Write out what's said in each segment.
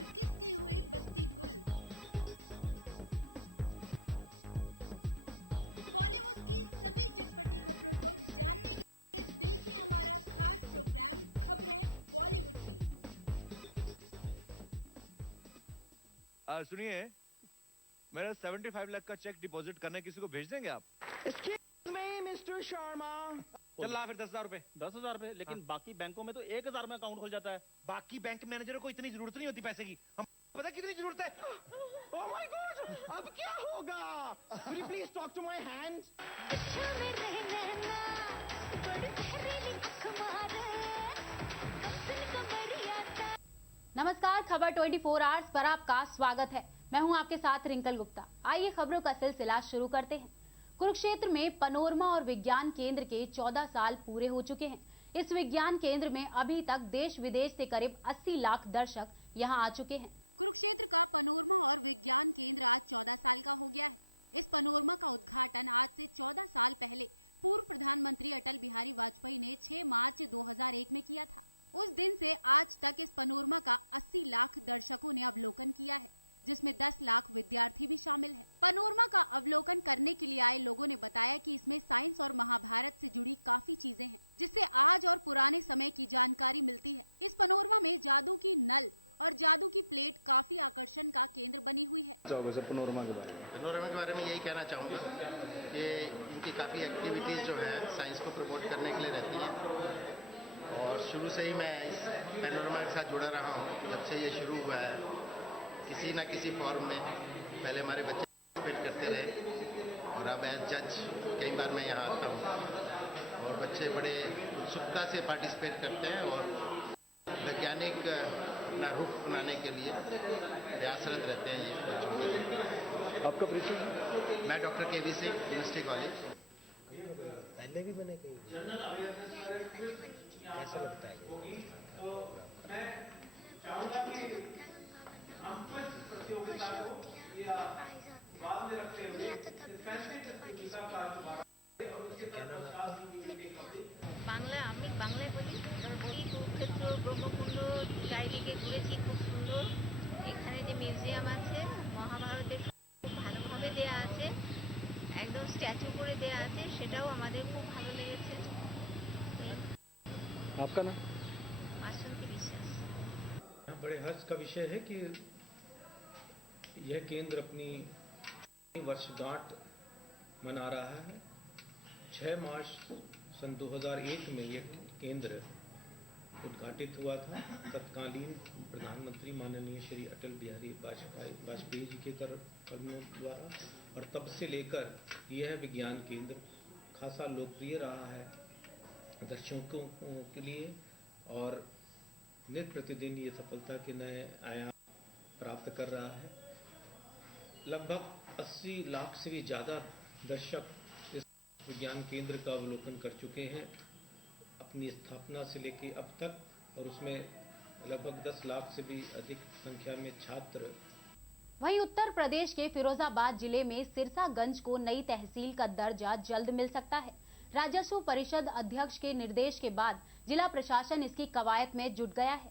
और किसकी हुई बत्ती गुल। बॉलीवुड की सभी चटपटी खबरों को जानने के लिए देखिए हमारा खास प्रोग्राम खबरें बॉलीवुड की। सुनिए, मेरा 75 लाख का चेक डिपॉजिट करने किसी को भेज देंगे आप? Excuse me, Mr. Sharma. चल ला फिर 10,000 रुपए। 10,000 रुपए, लेकिन बाकी बैंकों में तो 1,000 में अकाउंट खुल जाता है। बाकी बैंक मैनेजरों को इतनी जरूरत नहीं होती पैसे की, हम पता कितनी जरूरत है। Oh my God! अब क्या होगा? Will you please talk to my hands? नमस्कार, खबर 24 आवर्स पर आपका स्वागत है। मैं हूं आपके साथ रिंकल गुप्ता। आइए खबरों का सिलसिला शुरू करते हैं। कुरुक्षेत्र में पनोरमा और विज्ञान केंद्र के 14 साल पूरे हो चुके हैं। इस विज्ञान केंद्र में अभी तक देश विदेश से करीब 80 लाख दर्शक यहां आ चुके हैं। कुरुक्षेत्र का पनोरमा और विज्ञान केंद्र आज 14 साल का हो गया है। इस पनोरमा का उद्घाटन आज से 14 साल पहले पूर्व प्रधानमंत्री अटल बिहारी वाजपेयी ने 6 मार्च 2001 में किया था। उस दिन से आज तक इस पनोरमा का 80 लाख दर्शकों ने अवलोकन किया है, जिसमें 10 लाख विद्यार्थी भी शामिल हैं। पनोरमा का अवलोकन करने के लिए आए लोगों ने बताया कि इसमें साइंस और महाभारत से जुड़ी काफी चीजें हैं, जिससे आज और पुराने समय की जानकारी मिलती है। इस पनोरमा में जादू की नल और जादू की प्लेट काफी आकर्षण का केंद्र बनी हुई है। पनोरमा के बारे में यही कहना चाहूँगा कि इनकी काफ़ी एक्टिविटीज़ जो है साइंस को प्रमोट करने के लिए रहती हैं, और शुरू से ही मैं इस पैनोरमा के साथ जुड़ा रहा हूँ। जब से ये शुरू हुआ है, किसी न किसी फॉर्म में पहले हमारे बच्चे पार्टिसिपेट करते रहे, और अब एज जज कई बार मैं यहाँ आता हूँ और बच्चे बड़े उत्सुकता से पार्टिसिपेट करते हैं और वैज्ञानिक अपना रुख अपनाने के लिए प्रयासरत रहते हैं। ये बच्चों के लिए। आपका परिचय? मैं doctor KV Singh, university college. पहले भी बने कहीं, कैसा लगता है? বাংলা আমি বাংলায় বলি। এই কুরুক্ষেত্র ব্রহ্মকুণ্ড চারিদিকে ঘুরেছি, খুব সুন্দর। এখানে যে মিউজিয়াম আছে, মহাভারতের খুব ভালোভাবে দেয়া আছে, একদম স্ট্যাচু করে দেয়া আছে, সেটাও আমাদের খুব ভালো লেগেছে। आपका नाम? বাসন্তী বিশ্বাস। बड़े हर्ष का विषय है कि यह केंद्र अपनी वर्षगांठ मना रहा है। 6 मार्च सन 2001 में यह केंद्र उद्घाटित हुआ था तत्कालीन प्रधानमंत्री माननीय श्री अटल बिहारी वाजपेयी जी के कदमों द्वारा, और तब से लेकर यह विज्ञान केंद्र खासा लोकप्रिय रहा है दर्शकों के लिए, और नित्य प्रतिदिन ये सफलता के नए आयाम प्राप्त कर रहा है। लगभग 80 लाख से भी ज़्यादा दर्शक इस विज्ञान केंद्र का अवलोकन कर चुके हैं अपनी स्थापना से लेकर अब तक, और उसमें लगभग 10 लाख से भी अधिक संख्या में छात्र। वहीं उत्तर प्रदेश के फिरोजाबाद जिले में सिरसागंज को नई तहसील का दर्जा जल्द मिल सकता है। राजस्व परिषद अध्यक्ष के निर्देश के बाद जिला प्रशासन इसकी कवायद में जुट गया है।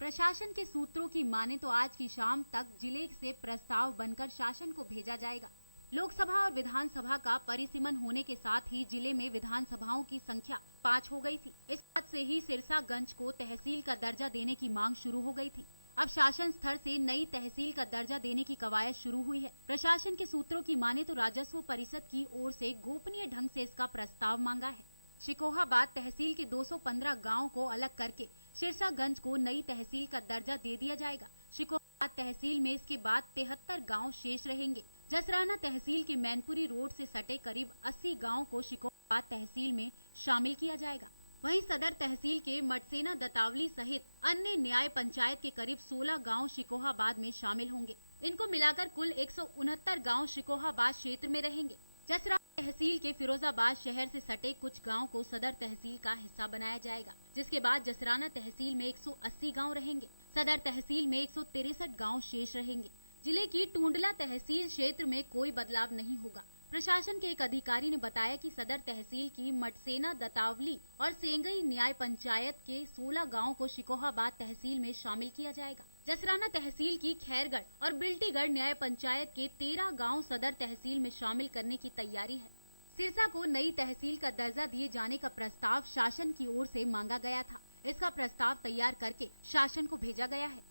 प्रशासन के सूत्रों की माने तो आज की शाम तक जिले से प्रस्ताव बनकर शासन को भेजा जाएगा। लोकसभा और विधानसभा का परिसीमन होने के साथ ही जिले में विधानसभाओं की संख्या 5 हो गई थी। इस बात से ही सिरसागंज को तहसील का दर्जा देने की मांग शुरू हो गई थी। अब शासन स्तर से नई तहसील का दर्जा देने की कवायद शुरू हुई है। प्रशासन के सूत्रों की माने तो राजस्व परिषद की ओर से गोपनीय ढंग से इसका प्रस्ताव मांगा है। शिकोहाबाद तहसील के 215 गाँव को अलग करके सिरसागंज को नई तहसील का दर्जा दे दिया जाएगा। शिकोहाबाद तहसील में इसके बाद 73 गाँव शेष रहेंगे। जसराना तहसील के मैनपुरी रोड से सटे करीब 80 गाँव को शिकोहाबाद तहसील में शामिल किया जाएगा। वहीं सदर तहसील के मटसेना दतावली सहित अन्य न्याय पंचायत के करीब 16 गांव शिकोहाबाद में शामिल होंगे। इनको मिलाकर कुल 169 गांव शिकोहाबाद क्षेत्र में रहेंगे। जसराना तहसील के फिरोजाबाद शहर से सटे कुछ गांव को सदर तहसील का हिस्सा बनाया जाएगा, जिसके बाद जसराना तहसील में 180 गाँव रहेंगे। सदर तहसील में 163 गाँव शेष रहेंगे। जिले की टूंडला तहसील क्षेत्र में कोई बदलाव नहीं होगा। प्रशासन के एक अधिकारी ने बताया कि सदर तहसील की मटसेना दतावली और सेंगई न्याय पंचायत के 16 गांवों को शिकोहाबाद तहसील में शामिल किया जाएगा, जसराना तहसील की खैरगढ़ और बिल्टीगढ़ न्याय पंचायत के 13 गांव सदर तहसील में शामिल करने की तैयारी है। सिरसा को नई तहसील का दर्जा दिए जाने का प्रस्ताव शासन की ओर से मांगा गया था। इसका प्रस्ताव तैयार करके शासन को भेजा गया है।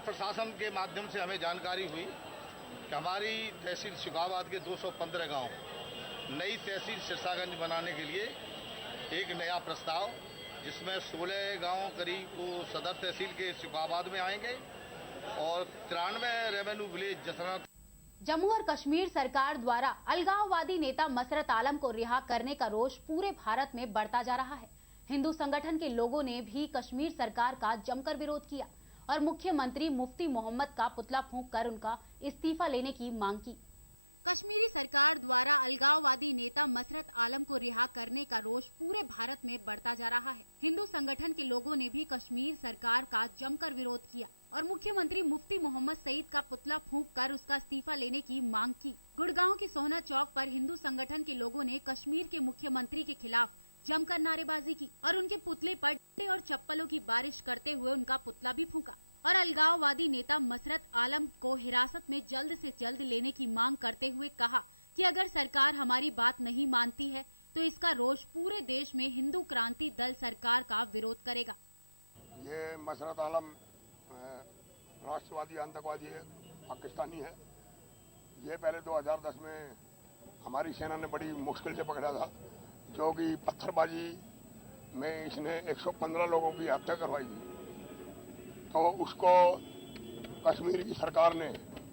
प्रशासन के माध्यम से हमें जानकारी हुई कि हमारी तहसील शिकाबाद के 215 गांव नई तहसील सिरसागंज बनाने के लिए एक नया प्रस्ताव, जिसमें 16 गांव करीब को सदर तहसील के शिकाबाद में आएंगे और 93 रेवेन्यू विलेज जसराना। जम्मू और कश्मीर सरकार द्वारा अलगाववादी नेता मसरत आलम को रिहा करने का रोष पूरे भारत में बढ़ता जा रहा है। हिंदू संगठन के लोगों ने भी कश्मीर सरकार का जमकर विरोध किया और मुख्यमंत्री मुफ्ती मोहम्मद का पुतला फूंक कर उनका इस्तीफा लेने की मांग की। कश्मीरी सरकार द्वारा अलगाववादी नेता मसरत आलम को रिहा करने का रोष पूरे भारत में बढ़ता जा रहा है। हिंदू संगठन के लोगों ने भी कश्मीर सरकार का जमकर विरोध किया और मुख्यमंत्री मुफ्ती मोहम्मद सईद का पुतला फूंक कर उसका इस्तीफा लेने की मांग की। गुड़गांव के सोहना चौक पर हिंदू संगठन के लोगों ने कश्मीर के मुख्यमंत्री के खिलाफ जमकर नारेबाजी की और उनके पुतले पर डंडे और चप्पलों की बारिश करते हुए उनका पुतला भी फूंका और अलगाववादी नेता मसरत आलम को हिरासत में जल्द से जल्द लेने की मांग करते हुए कहा कि अगर सरकार हमारी बात नहीं मानती है तो इसका रोष पूरे देश में हिंदू क्रांति दल सरकार का विरोध करेगा। ये मसरत आलम राष्ट्रवादी आतंकवादी है, पाकिस्तानी है। ये पहले 2010 में हमारी सेना ने बड़ी मुश्किल से पकड़ा था, जो कि पत्थरबाजी में इसने 115 लोगों की हत्या करवाई थी। तो उसको कश्मीर की सरकार ने,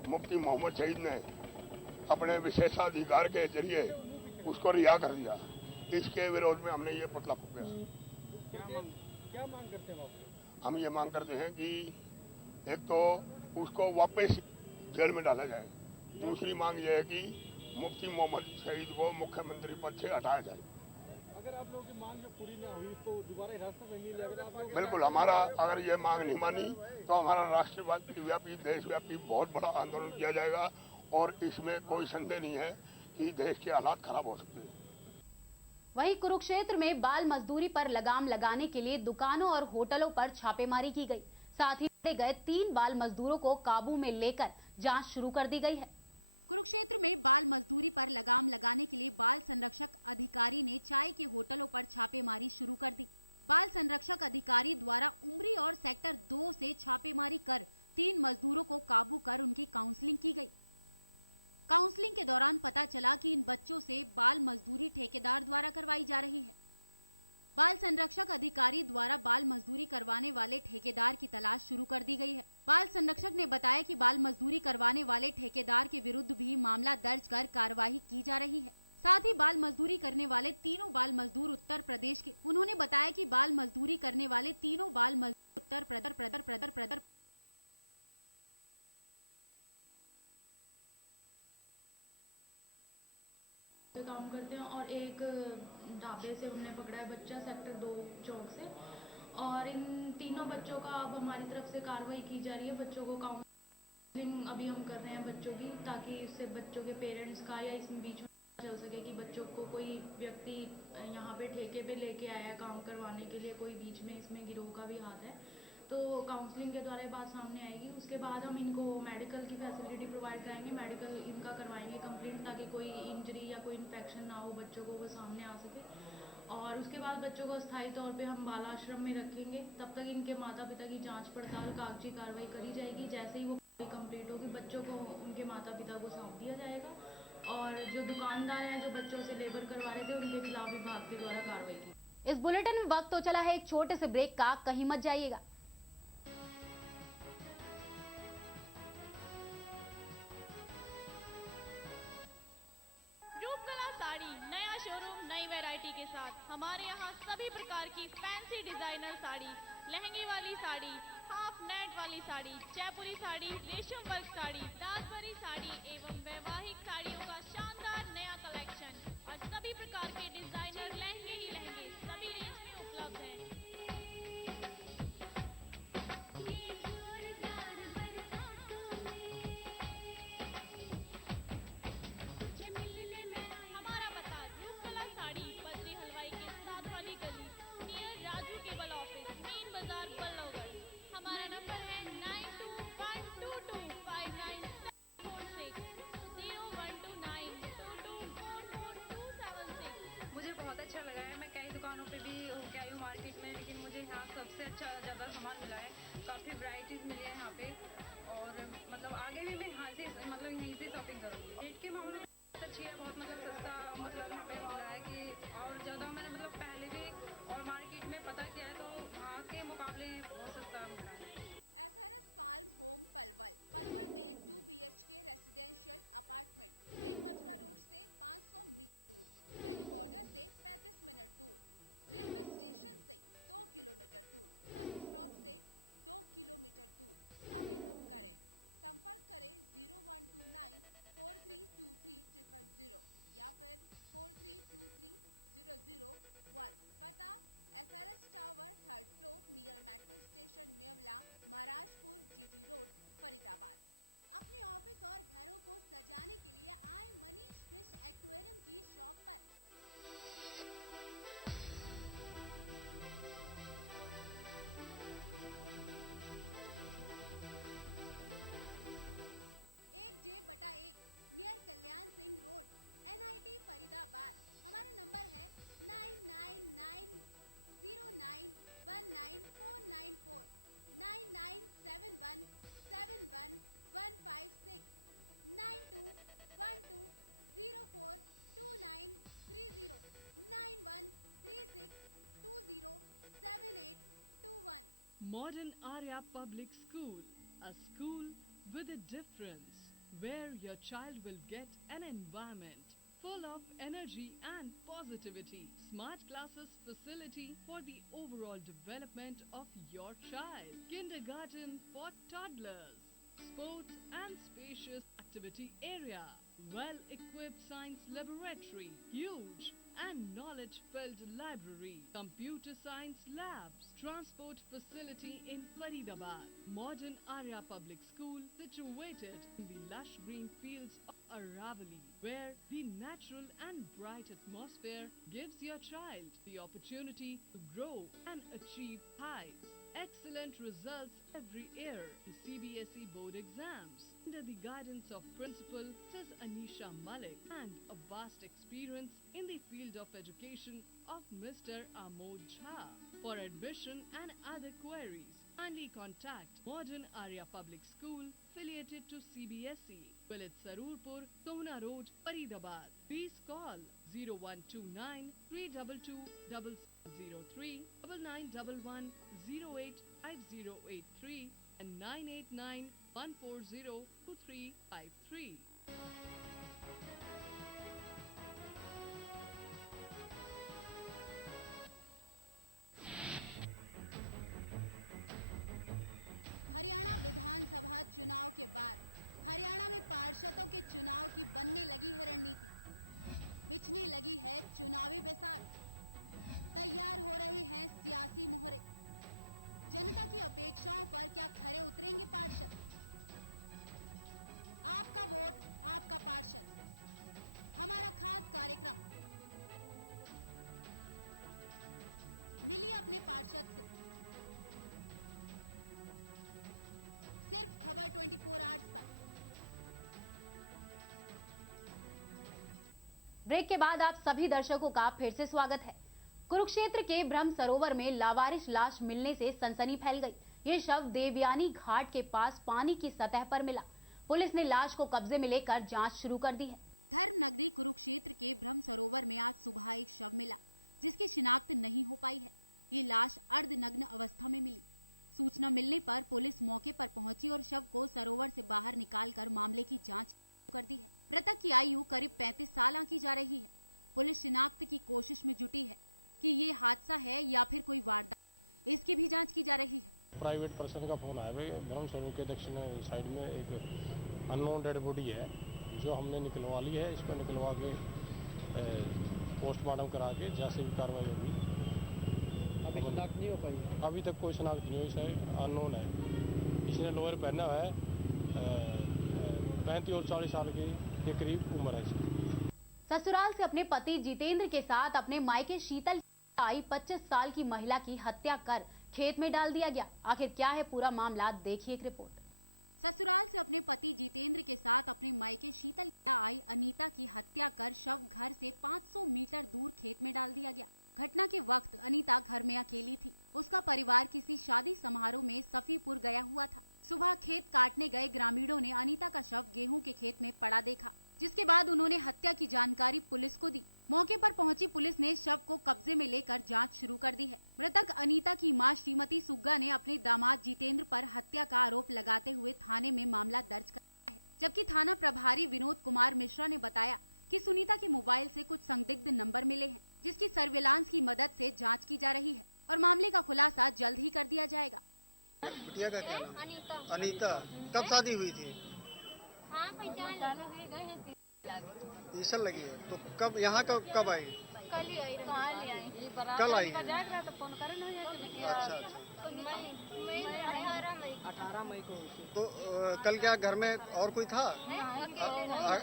मुफ्ती मोहम्मद सईद ने अपने विशेषाधिकार के जरिए उसको रिहा कर दिया। इसके विरोध में हमने ये पुतला फूंका। क्या मांग करते हैं आप? हम ये मांग करते हैं कि एक तो उसको वापस जेल में डाला जाए, दूसरी मांग ये है कि मुफ्ती मोहम्मद सईद को मुख्यमंत्री पद से हटाया जाए। अगर आप लोगों की मांग हुई ना हुई तो दोबारा हिरासत में नहीं लेगा। बिल्कुल, हमारा अगर ये मांग नहीं मानी तो हमारा राष्ट्रव्यापी देशव्यापी बहुत बड़ा आंदोलन किया जाएगा और इसमें कोई संदेह नहीं है कि देश के हालात खराब हो सकते हैं। वहीं कुरुक्षेत्र में बाल मजदूरी पर लगाम लगाने के लिए दुकानों और होटलों पर छापेमारी की गई। साथ ही पकड़े गए 3 बाल मजदूरों को काबू में लेकर जांच शुरू कर दी गई है। कुरुक्षेत्र में बाल मजदूरी पर लगाम लगाने के लिए बाल संरक्षक अधिकारी ने चाय के होटलों पर छापेमारी शुरू कर दी। बाल संरक्षक अधिकारी द्वारा उमरी और सेक्टर 2 से छापेमारी कर 3 मजदूरों को काबू कर उनकी काउंसलिंग की गई। काउंसलिंग के दौरान पता चला कि इन बच्चों से बाल मजदूरी ठेकेदार द्वारा करवाई जा रही है। बाल संरक्षक अधिकारी द्वारा बाल मजदूरी करवाने वाले ठेकेदार की तलाश शुरू कर दी गई है। बाल संरक्षक ने बताया कि बाल मजदूरी करवाने वाले ठेकेदार के विरुद्ध भी मामला दर्ज कर कार्रवाई की जा रही है। साथ ही बाल मजदूरी करने वाले तीनों बाल मजदूर उत्तर प्रदेश के। उन्होंने बताया कि बाल मजदूरी करने वाले तीनों बाल मजदूर उत्तर प्रदेश काम करते हैं और एक ढाबे से हमने पकड़ा है बच्चा सेक्टर 2 चौक से, और इन तीनों बच्चों का अब हमारी तरफ से कार्रवाई की जा रही है। बच्चों को काउंसलिंग अभी हम कर रहे हैं बच्चों की, ताकि इससे बच्चों के पेरेंट्स का या इसमें बीच में चल सके कि बच्चों को कोई व्यक्ति यहाँ पे ठेके पे लेके आया काम करवाने के लिए, कोई बीच में इसमें गिरोह का भी हाथ है। तो काउंसलिंग के द्वारा बात सामने आएगी। उसके बाद हम इनको मेडिकल की फैसिलिटी प्रोवाइड कराएंगे, मेडिकल इनका करवाएंगे कंप्लीट, ताकि कोई इंजरी या कोई इन्फेक्शन ना हो बच्चों को, वो सामने आ सके। और उसके बाद बच्चों को अस्थायी तौर पे हम बाल आश्रम में रखेंगे। तब तक इनके माता पिता की जांच पड़ताल कागजी कार्रवाई करी जाएगी। जैसे ही वो कंप्लीट होगी बच्चों को उनके माता पिता को सौंप दिया जाएगा। और जो दुकानदार हैं जो बच्चों से लेबर करवा रहे थे, उनके खिलाफ विभाग के द्वारा कार्रवाई की। इस बुलेटिन में वक्त तो चला है एक छोटे से ब्रेक का, कहीं मत जाइएगा। नया शोरूम नई वैरायटी के साथ। हमारे यहाँ सभी प्रकार की फैंसी डिजाइनर साड़ी, लहंगे वाली साड़ी, हाफ नेट वाली साड़ी, जयपुरी साड़ी, रेशम वर्क साड़ी, दासबरी साड़ी एवं वैवाहिक साड़ियों का शानदार नया कलेक्शन और सभी प्रकार के डिजाइनर लहंगे ही लहंगे सभी रेंज में उपलब्ध हैं। हमारा नंबर है अच्छी है, बहुत मतलब सस्ता मतलब यहाँ पे मिल रहा है कि और ज़्यादा मैंने मतलब पहले भी और मार्केट में पता किया है तो वहाँ के मुकाबले बहुत सस्ता मिल रहा है। SRS फार्म होम पलवल में 2 BHK residential apartment main Mathura road से 500 मीटर दूर, दिल्ली बॉर्डर से 35 मिनट दूर, रेलवे स्टेशन से 2 किलोमीटर दूर, बस स्टॉप से 2 किलोमीटर दूर। अभी बुक करें, संपर्क करें 01294323 या फिर 4323 001। पता SRS tower 3rd floor near metro station Mewla, Maharajpur, GT road, Faridabad. अपने ऑफिस और घरों को सजाने के लिए आए मनीष फिश एक्वेरियम की शॉप पर। J/1 near Kalyan Singh road, NIT Faridabad. हमारा नंबर है 9990919494 9971711156 9212042930 9136207821। Modern Arya Public School, a school with a difference, where your child will get an environment full of energy and positivity. Smart classes facility for the overall development of your child. Kindergarten for toddlers. Sports and spacious activity area. Well-equipped science laboratory. Huge and knowledge-filled library. Computer science labs. Transport facility in Faridabad. Modern Arya Public School situated in the lush green fields of Aravali, where the natural and bright atmosphere gives your child the opportunity to grow and achieve heights. Excellent results every year. The CBSE board exams under the guidance of Principal Ms. Anisha Malik and a vast experience in the field of education of Mr. Amod Jha. For admission and other queries, kindly contact Modern Arya Public School affiliated to CBSE, Village Sarurpur, Tona Road, Faridabad. Please call 0129 322 0003 9911 085083 and 989 140 2353. Haryana विधानसभा चुनाव के बाद हरियाणा में पार्षदों के चुनाव की बनने लगी है रणनीति, बिछने लगी है चुनावी बिसात, तैयार हो रहे हैं सियासी मोहरे। जनता की अपेक्षाओं पर क्या खरे उतरेंगे पार्षद? आपका वोट आपका पार्षद, हमारा खास कार्यक्रम। मिलिए अपने पार्षद से। सिर्फ खबर 24 आवर्स पर। ब्रेक के बाद आप सभी दर्शकों का फिर से स्वागत है। कुरुक्षेत्र के ब्रह्म सरोवर में लावारिस लाश मिलने से सनसनी फैल गई। ये शव देवयानी घाट के पास पानी की सतह पर मिला। पुलिस ने लाश को कब्जे में लेकर जांच शुरू कर दी है। धर्म नगरी कुरुक्षेत्र के ब्रह्म सरोवर में आज सुबह एक शव मिला, जिसकी शिनाख्त नहीं हो पाई है। ये लाश अर्धनग्न अवस्था में मिली। सूचना मिलने पर पुलिस मौके पर पहुंची और शव को सरोवर से बाहर निकालकर मामले की जांच कर दी है। मृतक की आयु करीब 35 साल आंकी जा रही है। पुलिस शिनाख्त की कोशिश में जुटी है कि ये हादसा है या फिर कोई वारदात, इसकी भी जांच की जा रही है। प्राइवेट पर्सन का फोन आया भाई, ब्रह्म सरोवर के दक्षिण साइड में एक अननोन डेड बॉडी है जो हमने निकलवा ली है। इसको निकलवा के पोस्टमार्टम करा के जैसे भी कार्रवाई होगी। अभी शनाख्त नहीं हो पाई? अभी तक कोई शनाख्त नहीं हुई, शायद अननोन है। इसने लोअर पहना हुआ है, 35 और 40 साल के करीब उम्र है इसकी। ससुराल से अपने पति जितेंद्र के साथ अपने मायके शीतल आई 25 साल की महिला की हत्या कर खेत में डाल दिया गया। आखिर क्या है पूरा मामला, देखिए एक रिपोर्ट। ससुराल से अपने पति जितेंद्र के साथ अपने मायके शीतल आई अनीता की हत्या कर शव घर से 500 मीटर दूर खेत में डाल दिया गया। घटना के वक्त अनीता घर में अकेली थी। उसका परिवार किसी शादी समारोह में सफीपुर गया हुआ था। सुबह खेत काटने गए ग्रामीणों ने अनीता का शव गेहूं के खेत में पड़ा देखा। जिसके बाद उन्होंने हत्या की जानकारी पुलिस को दी। मौके पर पहुंची पुलिस ने शव को कब्जे में लेकर जांच शुरू कर दी है। मृतक अनीता की मां श्रीमती सुग्गा ने अपने दामाद जितेंद्र पर हत्या का आरोप लगाते हुए थाने में मामला दर्ज कराया है, जबकि थाना प्रभारी विनोद कुमार मिश्रा ने बताया कि सुनीता के मोबाइल से कुछ संदिग्ध नंबर मिले हैं, जिसकी सर्विलांस की मदद से जांच की जा रही है और मामले का खुलासा जल्द ही कर दिया जाएगा। बिटिया का क्या नाम? अनीता। कब शादी हुई थी? तीसर लगी है। तो कब यहाँ कब आई? कल आई है। अच्छा। 18 मई को। तो कल क्या घर में और कोई था?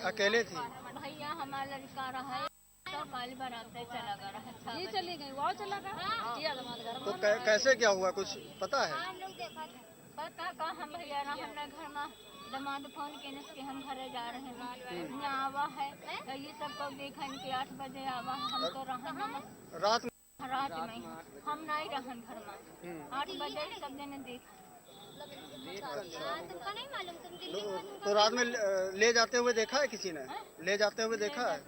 अकेले थी? भैया हमारा लड़का रहा है तो कल बराते चला गया। ये चली गई, वो चला गया। तो कैसे क्या हुआ, कुछ पता है? हम लोग देखा था, पता का हम भैया ना हमने घर में दामाद फोन किए कि हम घरे जा रहे हैं, ना आवा है तो ये सब को देखा कि 8 बजे आवा। हम तो रहन रात में हम नहीं रहन घर में। 8 बजे सब जने देखा। तो रात में ले जाते हुए देखा है किसी ने? ले जाते हुए देखा है?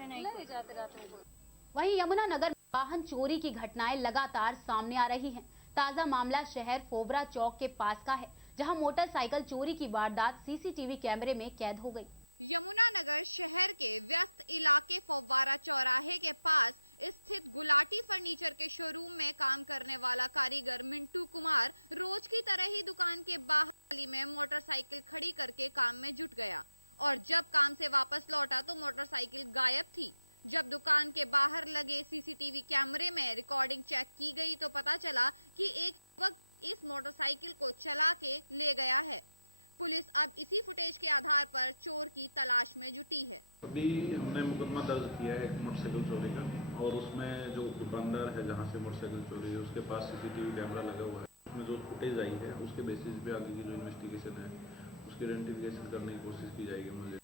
वहीं यमुनानगर में वाहन चोरी की घटनाएं लगातार सामने आ रही हैं। ताजा मामला शहर फोबरा चौक के पास का है, जहां मोटरसाइकिल चोरी की वारदात सीसीटीवी कैमरे में कैद हो गई। यमुनानगर शहर के व्यस्त इलाके फव्वारा चौराहे के पास स्थित गुलाटी फर्नीचर के शोरूम में काम करने वाला कारीगर मिंटू कुमार रोज की तरह ही दुकान के बाहर गली में मोटरसाइकिल खड़ी करके काम में जुट गया और जब काम से वापस लौटा तो मोटरसाइकिल गायब थी। जब दुकान के बाहर लगे सीसीटीवी कैमरे में रिकॉर्डिंग चेक की गई तो पता चला कि एक युवक इस मोटरसाइकिल को चला के ले गया है। पुलिस अब इसी फुटेज के आधार पर चोर की तलाश में जुटी है। अभी हमने मुकदमा दर्ज किया है एक मोटरसाइकिल चोरी का, और उसमें जो दुकानदार है जहां से मोटरसाइकिल चोरी है उसके पास सीसीटीवी कैमरा लगा हुआ है। उसमें जो फुटेज आई है उसके बेसिस पे आगे की जो इन्वेस्टिगेशन है उसकी आइडेंटिफिकेशन करने की कोशिश की जाएगी। मुझे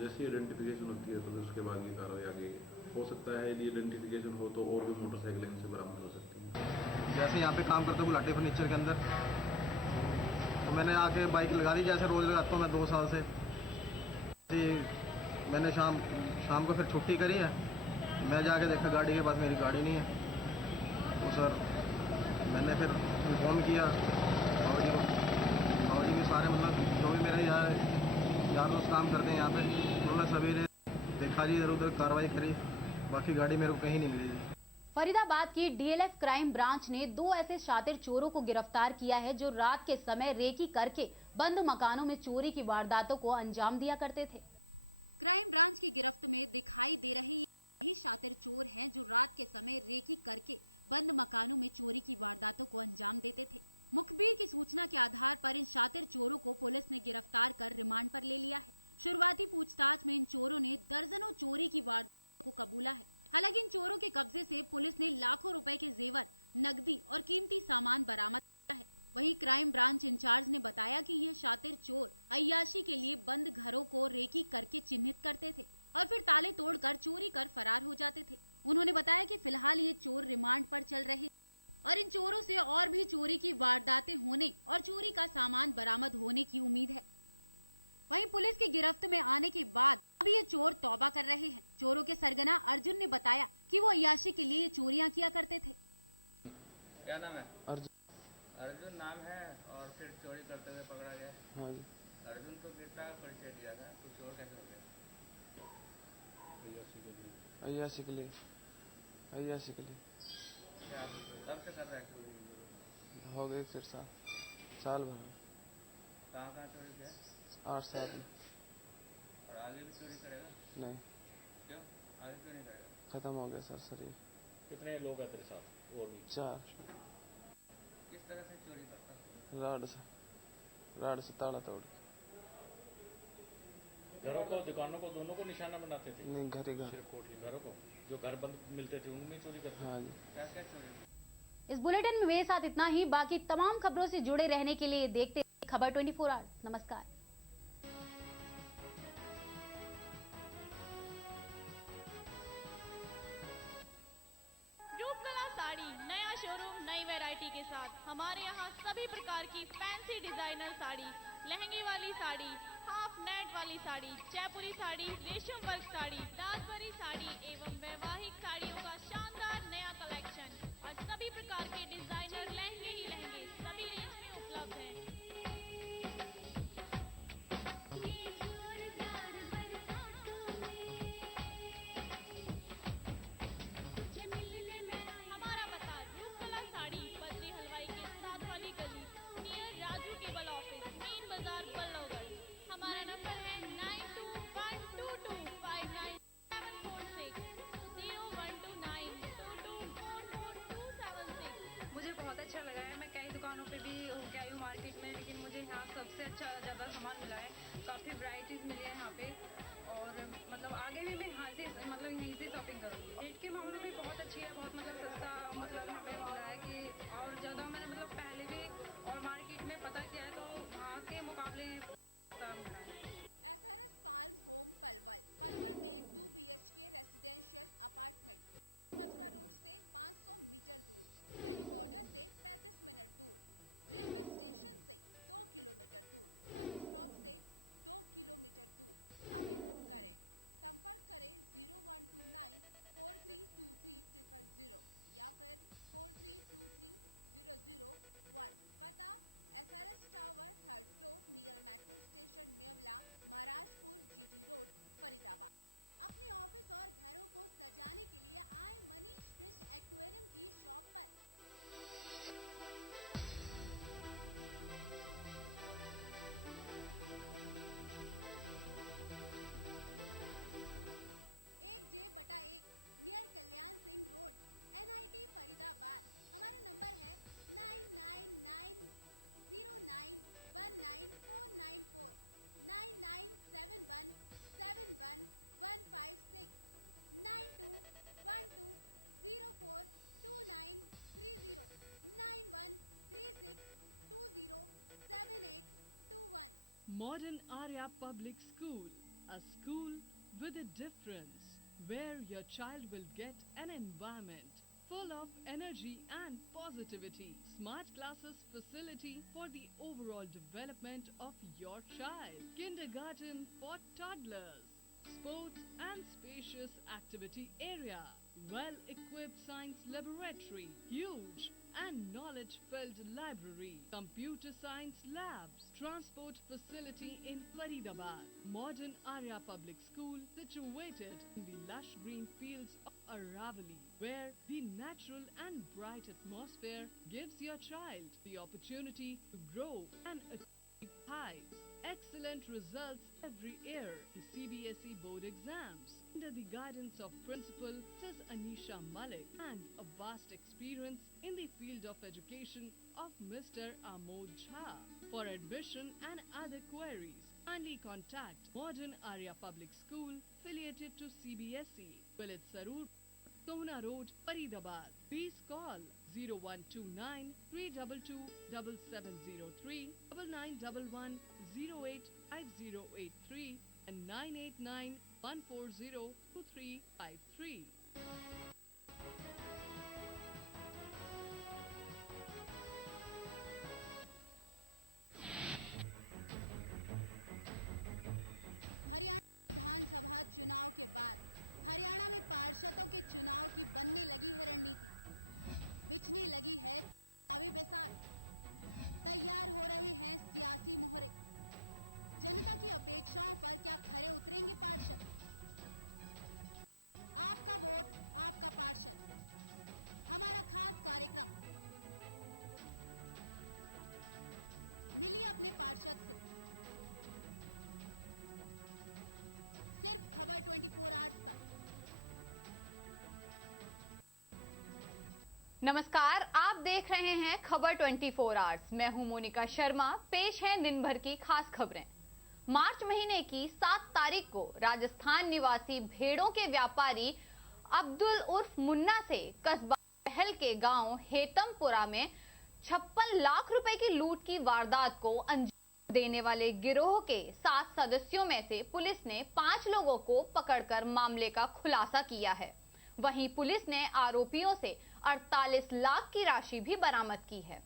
जैसी आइडेंटिफिकेशन होती है तो फिर उसके बाद की कार्रवाई आगे हो सकता है। यदि आइडेंटिफिकेशन हो तो और भी मोटरसाइकिल इनसे बरामद हो सकती है। जैसे यहाँ पे काम करता हूँ गुलाटी फर्नीचर के अंदर, तो मैंने आके बाइक लगा दी जैसे रोज लगाता हूँ मैं 2 साल से। मैंने शाम को फिर छुट्टी करी है, मैं जाके देखा गाड़ी के पास मेरी गाड़ी नहीं है। तो सर मैंने फिर इन्फॉर्म किया बाबूजी को। बाबूजी भी सारे मतलब जो भी मेरे यार दोस्त काम करते हैं यहाँ पे, उन्होंने सभी ने देखा जी, इधर उधर कार्रवाई करी, बाकी गाड़ी मेरे को कहीं नहीं मिली। फरीदाबाद की डीएलएफ क्राइम ब्रांच ने 2 ऐसे शातिर चोरों को गिरफ्तार किया है जो रात के समय रेकी करके बंद मकानों में चोरी की वारदातों को अंजाम दिया करते थे। क्राइम ब्रांच की गिरफ्त में दिखाई दे रही यही शातिर चोर हैं जो रात के समय रेकी करके बंद मकानों में चोरी की वारदातों को अंजाम देते थे। मुखबिर की सूचना के आधार पर इन शातिर चोरों को पुलिस ने गिरफ्तार कर रिमांड पर ले लिया है। शुरुआती पूछताछ में इन चोरों ने दर्जनों चोरी की वारदातों को कबूला है। हालांकि इन चोरों के कब्जे से पुलिस ने लाखों रुपए के जेवर, नकदी और कीमती सामान बरामद किया है। वहीं क्राइम ब्रांच इंचार्ज ने बताया कि ये शातिर चोर अय्याशी के लिए बंद घरों को रेकी करके चिन्हित करते थे और फिर ताले तोड़कर चोरी कर फरार हो जाते थे। उन्होंने बताया कि फिलहाल ये चोर रिमांड पर चल रहे और इन चोरों से और भी चोरी की वारदातें होने और चोरी का सामान बरामद होने की उम्मीद है। वहीं पुलिस की गिरफ्त में आने के बाद अब ये चोर तौबा कर रहे हैं। चोरों के सरगना अर्जुन ने बताया कि वो अय्याशी के लिए ये चोरियां किया करते थे। क्या नाम है? अर्जुन नाम है और फिर चोरी करते हुए पकड़ा गया। हाँ जी। अर्जुन को कितना परिचय दिया था, तो चोर कैसे हो गया? अय्याशी के लिए कब से कर रहा है चोरी? हो गए फिर साल भर। कहाँ चोरी किया? 8 साल में। और आगे भी चोरी करेगा? नहीं। क्यों? आगे क्यों नहीं करेगा? खत्म हो गया सर शरीर। कितने लोग हैं तेरे साथ? और भी 4। किस तरह से चोरी करता? राड से ताला तोड़। घरों को, दुकानों को, दोनों को निशाना बनाते थे? नहीं, घर ही घर। सिर्फ कोठी घरों को, जो घर बंद मिलते थे उनमें चोरी करते? हाँ जी। क्या चोरी? इस बुलेटिन में मेरे साथ इतना ही। बाकी तमाम खबरों से जुड़े रहने के लिए देखते रहिए खबर 24 आवर्स। नमस्कार। रूपकला साड़ी नया शोरूम नई वैरायटी के साथ। हमारे यहाँ सभी प्रकार की फैंसी डिजाइनर साड़ी, लहंगे वाली साड़ी, हाफ नेट वाली साड़ी, जयपुरी साड़ी, रेशम वर्क साड़ी, दासबरी साड़ी एवं वैवाहिक साड़ियों का शानदार नया कलेक्शन और सभी प्रकार के डिजाइनर लहंगे ही लहंगे सभी रेंज में उपलब्ध हैं। हमारा पता रूपकला साड़ी, बद्री हलवाई के साथ वाली गली, near Raju cable office, main बाजार, बल्लभगढ़। हमारा नंबर है 9212259746 012922444276। मुझे बहुत अच्छा लगा है। मैं कई दुकानों पे भी होके आई हूँ मार्केट में, लेकिन मुझे यहाँ सबसे अच्छा ज़्यादा सामान मिला है। काफ़ी वैरायटीज़ मिली है यहाँ पे और मतलब आगे भी मैं यहाँ से मतलब यहीं से शॉपिंग करूँगी। रेट के मामले में बहुत अच्छी है, बहुत मतलब सस्ता मतलब यहाँ पे मिल रहा है कि और ज़्यादा मैंने मतलब पहले भी और मार्केट में पता किया है तो वहाँ के मुकाबले सस्ता मिल रहा है। SRS फार्म होम पलवल में 2 BHK residential apartment, Mathura road से 500 मीटर दूर, दिल्ली बॉर्डर से 35 मिनट दूर, रेलवे स्टेशन से 2 किलोमीटर दूर, बस स्टॉप से 2 किलोमीटर दूर। अभी बुक करें, संपर्क करें 01294323 या फिर 4323 001। पता SRS tower 3rd floor near metro station Mewla, Maharajpur, GT road, Faridabad. अपने ऑफिस और घरों को सजाने के लिए आए मनीष फिश एक्वेरियम की शॉप पर। J/1 near Kalyan Singh road, NIT Faridabad. हमारा नंबर है 9990919494 9971711156 9212042930 9136207821। Modern Arya Public School, a school with a difference, where your child will get an environment full of energy and positivity. Smart classes facility for the overall development of your child. Kindergarten for toddlers. Sports and spacious activity area. Well-equipped science laboratory. Huge and knowledge-filled library. Computer science labs. Transport facility in Faridabad. Modern Arya Public School situated in the lush green fields of Aravali, where the natural and bright atmosphere gives your child the opportunity to grow and achieve heights. Excellent results every year. The CBSE board exams under the guidance of Principal Ms. Anisha Malik and a vast experience in the field of education of Mr. Amod Jha. For admission and other queries, kindly contact Modern Arya Public School affiliated to CBSE, Vilit Sarur, Sohna Road, Faridabad. Please call 0129 322 7703 9911 085083 and 989 140 2353. Haryana विधानसभा चुनाव के बाद हरियाणा में पार्षदों के चुनाव की बनने लगी है रणनीति, बिछने लगी है चुनावी बेसात, तैयार हो रहे हैं सियासी मोहरे। जनता की अपेक्षाओं पर क्या खरे उतरेंगे पार्षद? आपका वोट आपका पार्षद, हमारा खास कार्यक्रम। मिलिए अपने पार्षद से, सिर्फ खबर 24 आवर्स पर। नमस्कार, आप देख रहे हैं खबर 24 आवर्स। मैं हूं मोनिका शर्मा। पेश है दिन भर की खास खबरें। मार्च महीने की 7 तारीख को राजस्थान निवासी भेड़ों के व्यापारी अब्दुल उर्फ मुन्ना से कस्बा पहल के गांव हेतमपुरा में 56 लाख रुपए की लूट की वारदात को अंजाम देने वाले गिरोह के 7 सदस्यों में से पुलिस ने 5 लोगों को पकड़कर मामले का खुलासा किया है। वहीं पुलिस ने आरोपियों से 48 लाख की राशि भी बरामद की है।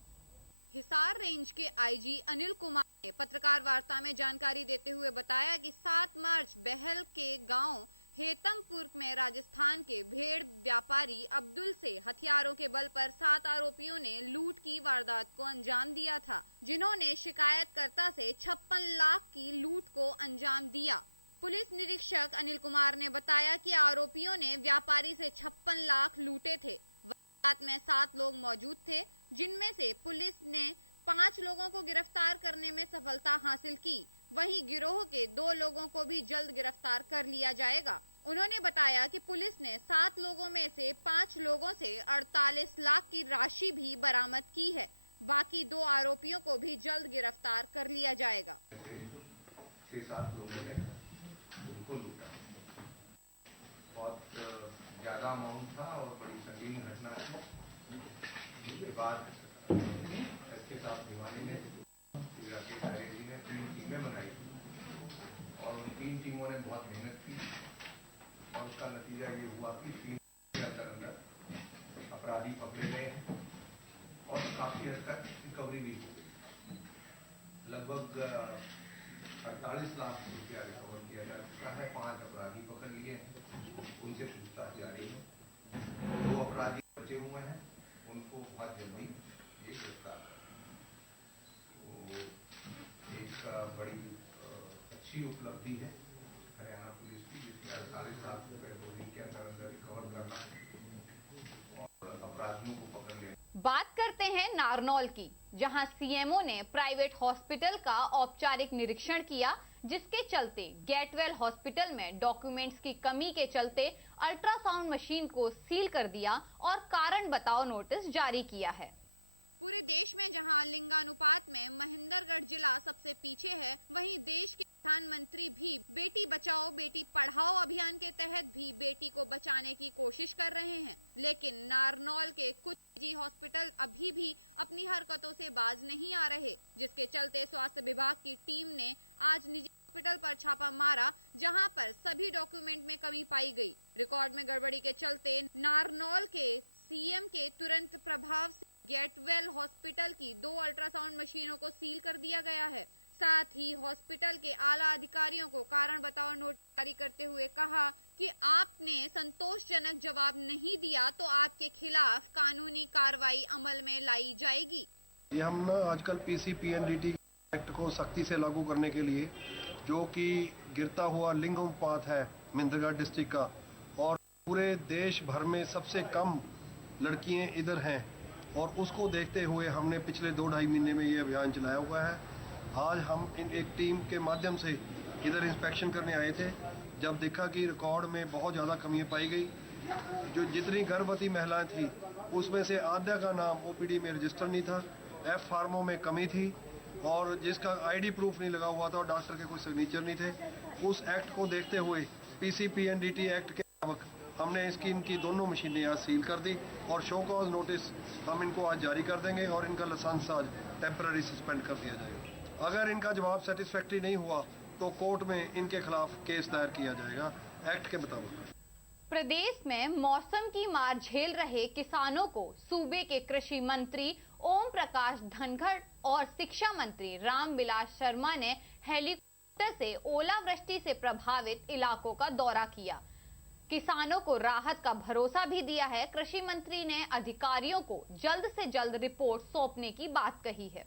हिसार रेंज के आईजी अनिल कुमार ने पत्रकार वार्ता में जानकारी देते हुए बताया कि 7 मार्च बहल के गांव हेतमपुर में राजस्थान के भेड़ व्यापारी अब्दुल से हथियारों के बल पर 7 आरोपियों ने लूट की वारदात को अंजाम दिया था, जिन्होंने शिकायतकर्ता से 56 लाख की लूट को अंजाम दिया। पुलिस निरीक्षक अनिल कुमार ने बताया कि आरोपियों ने व्यापारी से 56 लाख लूटे थे। वारदात में 7 लोग मौजूद थे, जिनमें से पुलिस ने 5 लोगों को गिरफ्तार करने में सफलता हासिल की। वहीं गिरोह के 2 लोगों को भी जल्द गिरफ्तार कर लिया जाएगा। उन्होंने बताया कि पुलिस ने 7 लोगों में से 5 लोगों से 48 लाख की राशि भी बरामद की है। बाकी 2 आरोपियों को भी जल्द गिरफ्तार कर लिया जाएगा। 6-7 लोगों ने उनको लूटा। बहुत ज्यादा अमाउंट था और बड़ी संगीन घटना थी। उसके बाद इसके साथ भिवानी ने राकेश आर्य जी ने 3 टीमें बनाई और उन 3 टीमों ने बहुत मेहनत की और उसका नतीजा ये हुआ कि 3 के अंदर अपराधी पकड़े गए और काफी हद तक रिकवरी भी हो गई। लगभग 48 लाख रुपया रिकवर किया जा चुका है। 5 अपराधी पकड़ लिए हैं, उनसे पूछताछ जारी है। 2 अपराधी बचे हुए हैं, उनको बहुत जल्दी ये गिरफ्तार करें। तो एक बड़ी अच्छी उपलब्धि है हरियाणा पुलिस की, जिसमें 48 लाख रुपए 2 दिन के अंदर रिकवर करना और अपराधियों को पकड़ लेना। बात करते हैं नारनौल की, जहां सीएमओ ने प्राइवेट हॉस्पिटल का औपचारिक निरीक्षण किया, जिसके चलते गेटवेल हॉस्पिटल में डॉक्यूमेंट्स की कमी के चलते अल्ट्रासाउंड मशीन को सील कर दिया और कारण बताओ नोटिस जारी किया है। पूरे देश में जहां लिंगानुपात में महेंद्रगढ़ जिला सबसे पीछे है, वहीं देश के प्रधानमंत्री भी बेटी बचाओ बेटी पढ़ाओ अभियान के तहत भी बेटी को बचाने की कोशिश कर रहे हैं। लेकिन नारनौल के कुछ निजी हॉस्पिटल अभी भी अपनी हरकतों से बाज नहीं आ रहे, जिसके चलते स्वास्थ्य विभाग की टीम ने आज निजी हॉस्पिटल पर छापा मारा, जहां पर सभी डॉक्यूमेंट में कमी पाई गई। रिकॉर्ड में गड़बड़ी के चलते नारनौल के सीएम के तुरंत प्रभाव से गेटवेल हॉस्पिटल की 2 अल्ट्रासाउंड मशीनों को सील कर दिया गया है। साथ ही हॉस्पिटल के आला अधिकारियों को कारण बताओ नोटिस जारी करते हुए कहा कि आपने संतोषजनक जवाब नहीं दिया तो आपके खिलाफ कानूनी कार्रवाई अमल में लाई जाएगी। ये हम ना आजकल पीसीपीएनडीटी एक्ट को सख्ती से लागू करने के लिए, जो कि गिरता हुआ लिंगानुपात है महेंद्रगढ़ डिस्ट्रिक्ट का और पूरे देश भर में सबसे कम लड़कियां इधर हैं, और उसको देखते हुए हमने पिछले 2-2.5 महीने में ये अभियान चलाया हुआ है। आज हम एक टीम के माध्यम से इधर इंस्पेक्शन करने आए थे, जब देखा कि रिकॉर्ड में बहुत ज़्यादा कमियां पाई गई। जो जितनी गर्भवती महिलाएं थी उसमें से आधा का नाम ओपीडी में रजिस्टर नहीं था, एफ फार्मों में कमी थी और जिसका आईडी प्रूफ नहीं लगा हुआ था और डॉक्टर के कोई सिग्नेचर नहीं थे। उस एक्ट को देखते हुए पीसीपीएनडीटी एक्ट के मुताबिक हमने इनकी दोनों मशीनें आज सील कर दी और शो कॉज नोटिस हम इनको आज जारी कर देंगे और इनका लाइसेंस आज टेम्पररी सस्पेंड कर दिया जाएगा। अगर इनका जवाब सेटिस्फैक्ट्री नहीं हुआ तो कोर्ट में इनके खिलाफ केस दायर किया जाएगा एक्ट के मुताबिक। प्रदेश में मौसम की मार झेल रहे किसानों को सूबे के कृषि मंत्री ओम प्रकाश धनखड़ और शिक्षा मंत्री रामविलास शर्मा ने हेलीकॉप्टर से ओलावृष्टि से प्रभावित इलाकों का दौरा किया। किसानों को राहत का भरोसा भी दिया है। कृषि मंत्री ने अधिकारियों को जल्द से जल्द रिपोर्ट सौंपने की बात कही है।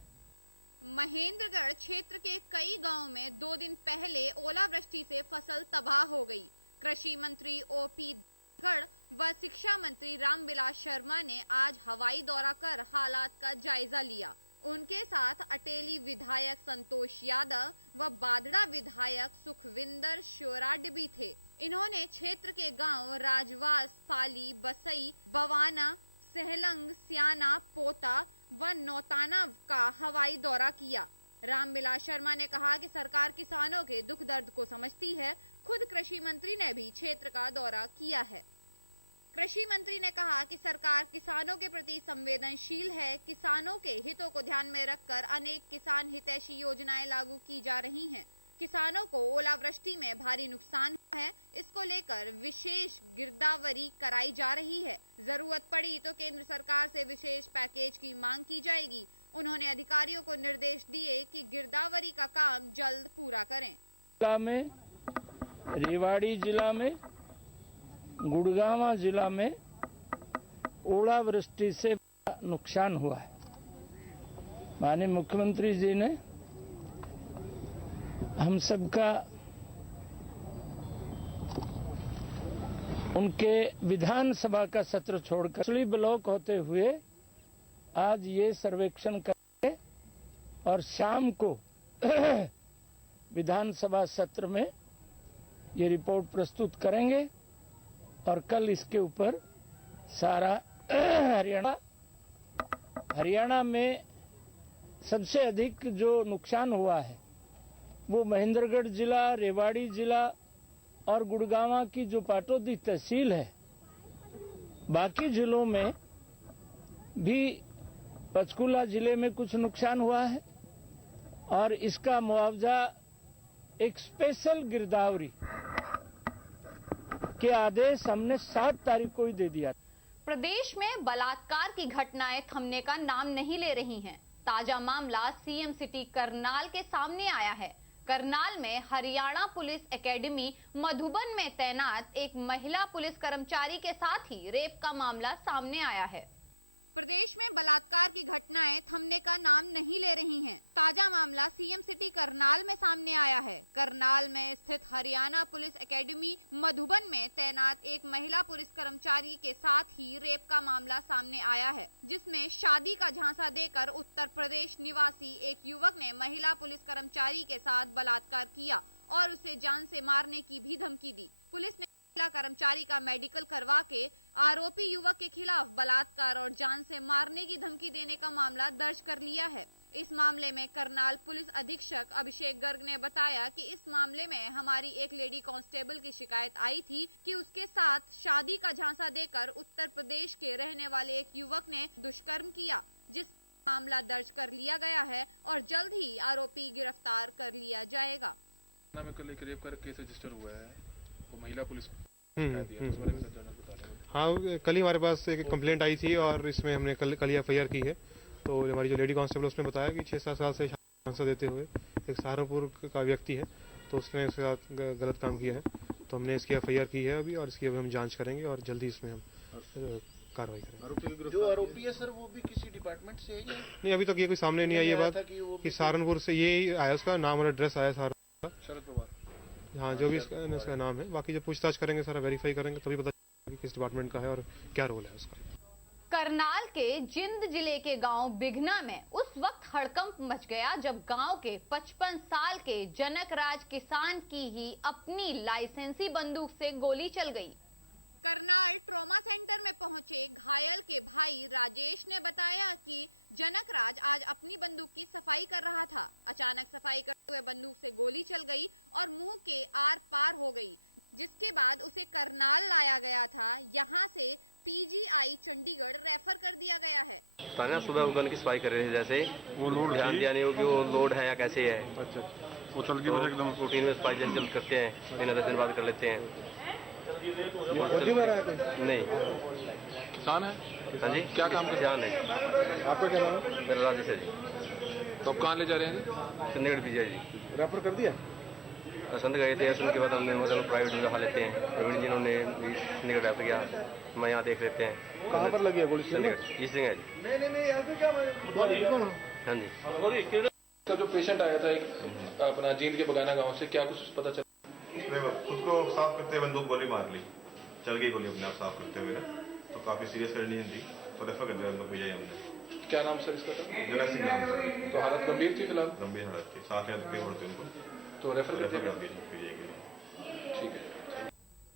महेंद्रगढ़ क्षेत्र के कई गांवों में 2 दिन पहले ओलावृष्टि से फसल तबाह हो गई। कृषि मंत्री ओपी धनखड़ व शिक्षा मंत्री रामविलास शर्मा ने आज हवाई दौरा कर हालात का जायजा लिया। उनके साथ अटेली विधायक संतोष यादव व बादड़ा विधायक सुखविंदर शोराड भी थे। इन्होंने क्षेत्र के गांव राजवास, पाली, बसई, बवाना, सहलंग, सियाना, पोता व नौताना का हवाई दौरा किया। रामविलास शर्मा ने कहा कि सरकार किसानों के दुख दर्द को समझती है। खुद कृषि मंत्री ने भी क्षेत्र का दौरा किया है। कृषि मंत्री ने कहा कि सरकार किसानों के प्रति संवेदनशील है। किसानों के हितों को ध्यान में रखकर अनेक किसान हितैषी योजनाएं लागू की जा रही हैं। किसानों को ओलावृष्टि में भारी नुकसान हुआ है, इसको लेकर विशेष गिरदावरी कराई जा रही है। जरूरत पड़ी तो केंद्र सरकार से विशेष पैकेज की मांग की जाएगी। उन्होंने अधिकारियों को निर्देश दिए कि गिरदावरी का काम जल्द पूरा करें। जिला में, रेवाड़ी जिला में, गुड़गांव जिला में ओलावृष्टि से नुकसान हुआ है। माननीय मुख्यमंत्री जी ने हम सबका उनके विधानसभा का सत्र छोड़कर असली ब्लॉक होते हुए आज ये सर्वेक्षण करेंगे और शाम को विधानसभा सत्र में ये रिपोर्ट प्रस्तुत करेंगे और कल इसके ऊपर सारा हरियाणा में सबसे अधिक जो नुकसान हुआ है वो महेंद्रगढ़ जिला, रेवाड़ी जिला और गुड़गांव की जो पाटोदी तहसील है। बाकी जिलों में भी पंचकुला जिले में कुछ नुकसान हुआ है और इसका मुआवजा एक स्पेशल गिरदावरी के आदेश हमने 7 तारीख को ही दे दिया। प्रदेश में बलात्कार की घटनाएं थमने का नाम नहीं ले रही हैं। ताजा मामला सीएम सिटी करनाल के सामने आया है। करनाल में हरियाणा पुलिस एकेडमी मधुबन में तैनात एक महिला पुलिस कर्मचारी के साथ ही रेप का मामला सामने आया है। प्रदेश में बलात्कार की घटनाएं थमने का नाम नहीं ले रही हैं। ताजा मामला सीएम सिटी करनाल में सामने आया है। करनाल में स्थित हरियाणा पुलिस एकेडमी मधुबन में तैनात एक महिला पुलिस कर्मचारी के साथ ही रेप का मामला सामने आया है, जिसमें शादी का झांसा देकर उत्तर प्रदेश निवासी एक युवक ने महिला पुलिस कर्मचारी के साथ बलात्कार किया और उसे जान से मारने की भी धमकी दी। पुलिस ने महिला कर्मचारी का मेडिकल करवा के आरोपी युवक के खिलाफ बलात्कार और जान से मारने की धमकी देने का मामला दर्ज कर लिया है। इस मामले में करनाल पुलिस अधीक्षक अभिषेक गर्ग ने बताया कि इस मामले में हमारी एक लेडी कांस्टेबल की शिकायत आई थी कि उसके साथ शादी का झांसा देकर उत्तर प्रदेश के रहने वाले एक युवक ने दुष्कर्म किया, जिस मामला दर्ज कर लिया गया है और जल्द ही आरोपी गिरफ्तार कर लिया जाएगा। कल एक रेप का केस रजिस्टर हुआ है, वो महिला पुलिस हाँ, कल ही हमारे पास एक कंप्लेंट आई थी और इसमें हमने कल एफआईआर की है। तो हमारी जो लेडी कांस्टेबल उसने बताया कि 6-7 साल से झांसा देते हुए एक सहारनपुर का व्यक्ति है, तो उसने उसके साथ गलत काम किया है। तो हमने इसकी एफआईआर की है अभी और इसकी अभी हम जांच करेंगे और जल्दी इसमें हम कार्रवाई करेंगे। जो आरोपी है सर वो भी किसी डिपार्टमेंट से है? नहीं, अभी तक ये कोई सामने नहीं आई ये बात कि सहारनपुर से ये आया, उसका नाम और एड्रेस आया सहारनपुर का, शरद पवार। हाँ, जो भी इसका नाम है। बाकी जब पूछताछ करेंगे, सारा वेरीफाई करेंगे, तभी पता चलेगा कि किस डिपार्टमेंट का है और क्या रोल है उसका। करनाल के जिंद जिले के गांव बिघना में उस वक्त हड़कंप मच गया जब गांव के 55 साल के जनकराज किसान की ही अपनी लाइसेंसी बंदूक से गोली चल गई। करनाल ट्रॉमा सेंटर में पहुंचे घायल के भाई राजेश ने बताया कि जनकराज आज अपनी बंदूक की सफाई कर रहा था। अचानक सफाई करते हुए बंदूक से गोली चल गई और मुंह के आर पार हो गई, जिसके बाद उसे करनाल लाया गया था। यहाँ से पीजीआई चंडीगढ़ रेफर कर दिया गया है। सुबह गन की सफाई कर रहे थे, जैसे वो लोड ध्यान दिया नहीं हो कि वो लोड है या कैसे है। अच्छा, वो चल के एकदम रूटीन में सफाई जल्द करते हैं, 10 दिन बाद कर लेते हैं। नहीं, किसान है। हाँ जी, क्या काम किसान है? आपका क्या नाम है? मेरा राजेश है जी। तो अब कहाँ ले जा रहे हैं? चंडीगढ़ पीजीआई जी। रेफर कर दिया? असंत गए थे, असंत के बाद हमने मतलब प्राइवेट में दिखा लेते हैं। प्रवीण जी ने चंडीगढ़ रेफर किया, मैं यहाँ देख लेते हैं। कहाँ पर लगी है गोली? चंडीगढ़ सिंह है जी। हाँ जी। तो जो पेशेंट आया था एक अपना जींद के बगाना गांव से, क्या कुछ पता चला? खुद को साफ करते हुए बंदूक गोली मार ली, चल गई गोली अपने आप साफ करते हुए। तो काफी सीरियस कंडीशन थी, तो रेफर कर दिया हमने। क्या नाम सर इसका? जनक सिंह नाम। तो हालत गंभीर थी फिलहाल? गंभीर हालत थी, 7 या 10 बढ़ते उनको, तो रेफर कर दिया। ठीक है।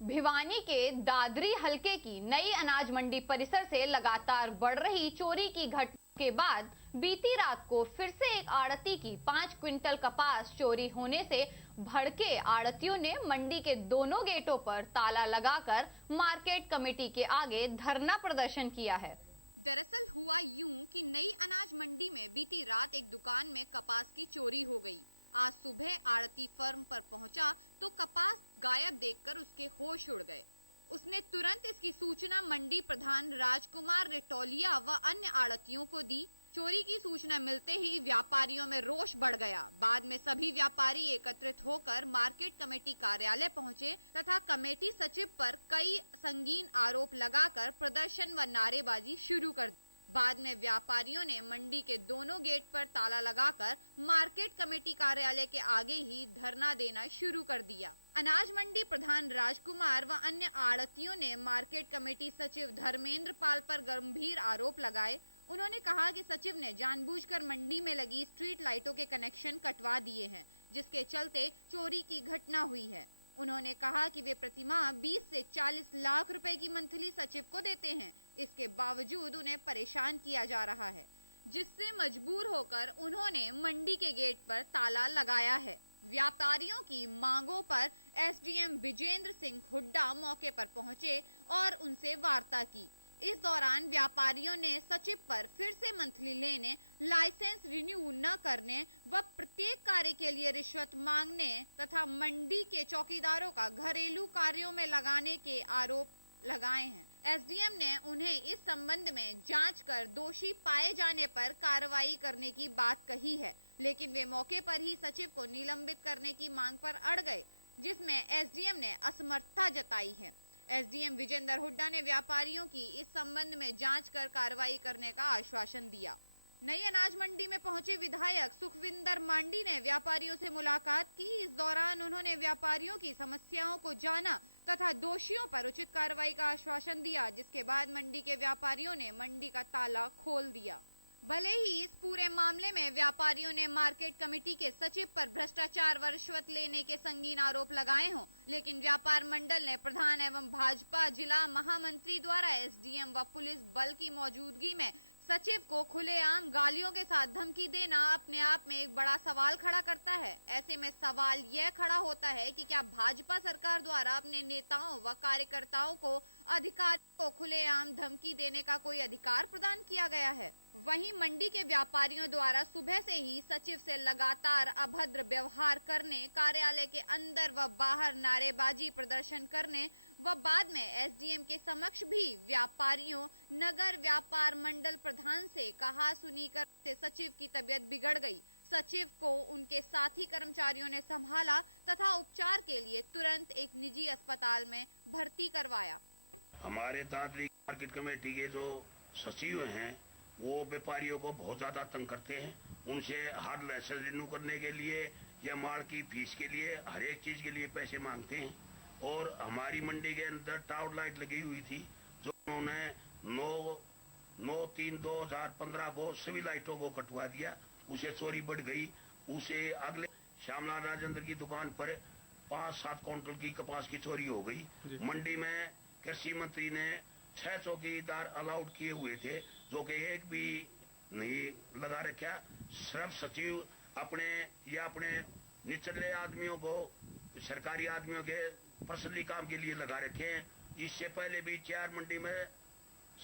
भिवानी के दादरी हलके की नई अनाज मंडी परिसर से लगातार बढ़ रही चोरी की घटना के बाद बीती रात को फिर से एक आड़ती की 5 क्विंटल कपास चोरी होने से भड़के आड़तियों ने मंडी के दोनों गेटों पर ताला लगाकर मार्केट कमेटी के आगे धरना प्रदर्शन किया है। दरअसल हुआ यूं कि नई अनाज मंडी में बीती रात एक दुकान में कपास की चोरी हो गई। आज सुबह आड़ती फर्म पर पहुंचा तो कपास गायब देखकर उसके होश उड़ गए। उसने तुरंत इसकी सूचना मंडी प्रधान राजकुमार रेटोलिया व अन्य आड़तियों को दी। चोरी की सूचना मिलते ही व्यापारियों में रोष बढ़ गया। बाद में सभी व्यापारी एकत्रित होकर मार्केट कमेटी कार्यालय पहुंचे तथा कमेटी सचिव पर कई संगीन आरोप लगाकर प्रदर्शन व नारेबाजी शुरू कर दी। बाद में व्यापारियों ने मंडी के दोनों गेट पर ताला लगाकर मार्केट कमेटी कार्यालय के आगे ही धरना देना शुरू कर दिया। अनाज मंडी प्रधान राजकुमार व अन्य आड़तियों ने मार्केट कमेटी सचिव धर्मेंद्र पाल पर गंभीर आरोप लगाए। उन्होंने कहा कि सचिव ने जानबूझकर मंडी में लगी स्ट्रीट लाइटों के कनेक्शन कटवा दिए हैं, जिसके चलते चोरी की घटना हुई है। उन्होंने कहा कि वे प्रतिमाह 20 से 40 लाख रुपए की मंथली सचिव को देते हैं, इसके बावजूद उन्हें परेशान किया जा रहा है, जिससे मजबूर होकर उन्होंने मंडी के गेट पर ताला लगाया है। व्यापारियों की मांगों पर एसडीएम विजेंद्र सिंह हुड्डा मौके पर पहुंचे और उनसे वार्ता की। इस दौरान व्यापारियों ने सचिव पर फिर से मंथली लेने, लाइसेंस रिन्यू न करने व प्रत्येक कार्य के लिए रिश्वत मांगने तथा मंडी के चौकीदारों का घरेलू कार्यों में लगाने के आरोप लगाए हैं। एसडीएम ने उन्हें इस संबंध में जांच कर दोषी पाए जाने पर कार्रवाई करने की बात कही है, लेकिन वे मौके पर ही सचिव को निलंबित करने की मांग पर अड़ गए, जिसमें एसडीएम ने असमर्थता जताई है। एसडीएम विजेंद्र हुड्डा ने व्यापारियों की इस संबंध में जांच कर कार्रवाई करने का आश्वासन दिया। नई अनाज मंडी में पहुंचे विधायक सुखविंदर मांडी ने व्यापारियों से मुलाकात की। इस दौरान उन्होंने व्यापारियों की समस्याओं को जाना तथा दोषियों पर उचित कार्रवाई का आश्वासन दिया, जिसके बाद मंडी के व्यापारियों ने मंडी का ताला खोल दिया। भले ही इस पूरे मामले में व्यापारियों ने मार्केट कमेटी के सचिव पर भ्रष्टाचार व रिश्वत लेने के संगीन आरोप लगाए हों, लेकिन व्यापार मंडल ने प्रधान एवं भाजपा जिला महामंत्री द्वारा एसडीएम व पुलिस बल की मौजूदगी में सचिव को खुलेआम गालियों के साथ धमकी देना अपने आप में एक बड़ा सवाल खड़ा करता है। ऐसे में सवाल यह खड़ा होता है कि क्या भाजपा सरकार द्वारा अपने नेताओं व कार्यकर्ताओं को, अधिकारियों को खुलेआम धमकी देने का कोई अधिकार प्रदान किया गया है? वहीं मंडी के व्यापारियों द्वारा सुबह से ही सचिव से लगातार अभद्र व्यवहार करने, कार्यालय के अंदर व बाहर नारेबाजी प्रदर्शन करने व बाद में एसडीएम के समक्ष भी व्यापारियों, नगर व्यापार मंडल प्रधान से कहा सुनी कर सचिव की तबीयत बिगड़ गई। सचिव को उनके साथी कर्मचारियों ने संभाला तथा उपचार के लिए तुरंत एक निजी अस्पताल में भर्ती करवाया। हमारे दादरी मार्केट कमेटी के जो सचिव हैं वो व्यापारियों को बहुत ज्यादा तंग करते हैं। उनसे हर लाइसेंस रिन्यू करने के लिए या माल की फीस के लिए हर एक चीज के लिए पैसे मांगते हैं। और हमारी मंडी के अंदर टावर लाइट लगी हुई थी जो उन्होंने 9/3/2015 को सभी लाइटों को कटवा दिया। उसे चोरी बढ़ गई। उसे अगले श्यामलाल राजेंद्र की दुकान पर 5-7 क्विंटल की कपास की चोरी हो गई। मंडी में कृषि मंत्री ने 6 चौकीदार अलाउड किए हुए थे, जो कि एक भी नहीं लगा रखा। सिर्फ सचिव अपने निचले आदमियों को, सरकारी आदमियों के पर्सनली काम के लिए लगा रखे हैं। इससे पहले भी 4 मंडी में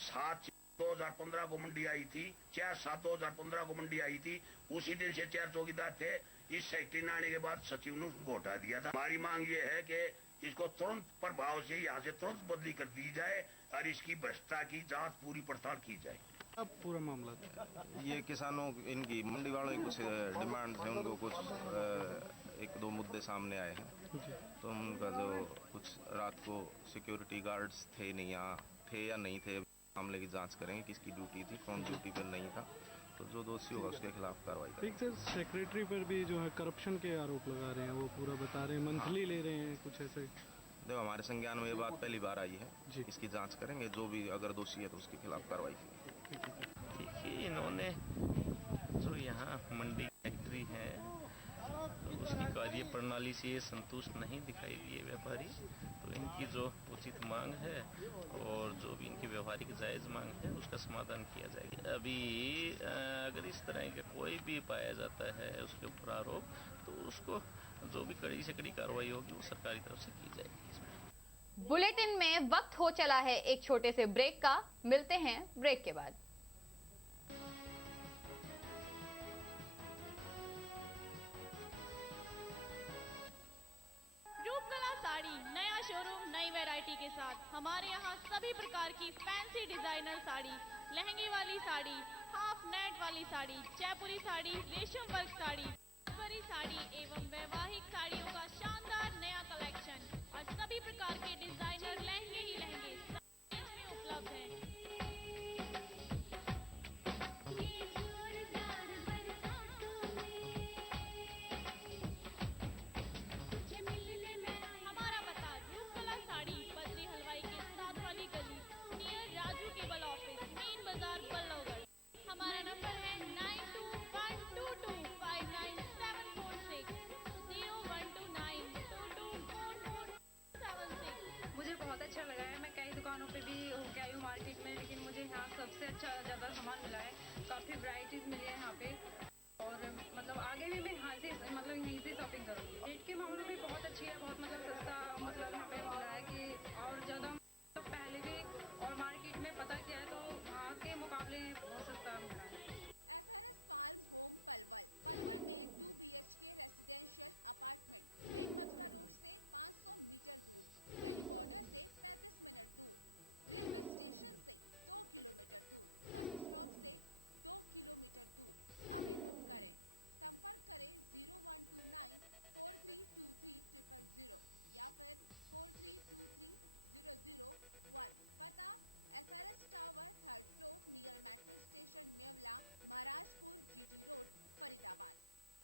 7/2015 को मंडी आई थी, 4/7/2015 को मंडी आई थी। उसी दिन से 4 चौकीदार थे। इस फैक्ट्री में आने के बाद सचिव ने उसको हटा दिया था। हमारी मांग ये है कि इसको तुरंत प्रभाव से यहाँ से तुरंत बदली कर दी जाए और इसकी भ्रष्टाचार की जांच पूरी पड़ताल की जाए। अब पूरा मामला ये किसानों इनकी मंडी वालों की कुछ डिमांड है, उनको कुछ 1-2 मुद्दे सामने आए हैं। तो उनका जो कुछ रात को सिक्योरिटी गार्ड्स थे नहीं, यहाँ थे या नहीं थे, मामले की जांच करेंगे किसकी ड्यूटी थी, कौन ड्यूटी पर नहीं था। तो जो दोषी होगा उसके खिलाफ कार्रवाई करेंगे। सर, सेक्रेटरी पर भी जो है करप्शन के आरोप लगा रहे हैं, वो पूरा बता रहे हैं मंथली ले रहे हैं, कुछ ऐसे। देखो हमारे संज्ञान में ये बात पहली बार आई है, इसकी जांच करेंगे, जो भी अगर दोषी है तो उसके खिलाफ कार्रवाई करेंगे। देखिए, इन्होंने जो यहाँ मंडी फैक्ट्री है तो उसकी कार्य प्रणाली से संतुष्ट नहीं दिखाई दिए व्यापारी, तो इनकी जो उचित मांग है और जो भी इनकी व्यवहारिक जायज़ मांग है उसका समाधान किया जाएगा। अभी अगर इस तरह का कोई भी पाया जाता है उसके ऊपर आरोप, तो उसको जो भी कड़ी से कड़ी कार्रवाई होगी वो सरकारी तरफ से की जाएगी। बुलेटिन में वक्त हो चला है एक छोटे से ब्रेक का। मिलते हैं ब्रेक के बाद। रूपकला साड़ी नया शोरूम, नई वैरायटी के साथ। हमारे यहाँ सभी प्रकार की फैंसी डिजाइनर साड़ी, लहंगे वाली साड़ी, हाफ हाफ नेट वाली साड़ी, जयपुरी साड़ी, रेशम वर्क साड़ी, परी साड़ी एवं वैवाहिक साड़ियों का शानदार नया कलेक्शन और सभी प्रकार के डिजाइनर लहंगे ही लहंगे सब रेंज में उपलब्ध हैं। हमारा पता रूपकला साड़ी, बद्री हलवाई के साथ वाली गली, near Raju cable office, main बाजार, बल्लभगढ़। हमारा नंबर है 9212259746 0129224476। मुझे बहुत अच्छा लगा है। मैं कई दुकानों पे भी होके आई हूँ मार्केट में, लेकिन मुझे यहाँ सबसे अच्छा ज़्यादा सामान मिला है। काफ़ी वैरायटीज़ मिली है यहाँ पे, और मतलब आगे भी मैं यहाँ से यहीं से शॉपिंग करूँगी। रेट के मामले में बहुत अच्छी है, बहुत सस्ता यहाँ पे मिल रहा है कि और ज़्यादा पहले भी और मार्केट में पता किया है तो वहाँ के मुकाबले बहुत सस्ता मिल रहा है। SRS फार्म होम पलवल में 2 BHK residential apartment main Mathura road से 500 मीटर दूर, दिल्ली बॉर्डर से 35 मिनट दूर, रेलवे स्टेशन से 2 किलोमीटर दूर, बस स्टॉप से 2 किलोमीटर दूर। अभी बुक करें, संपर्क करें 0129 4323 000 या फिर 4323 001। पता SRS tower 3rd floor near metro station Mewla, Maharajpur, GT road, Faridabad.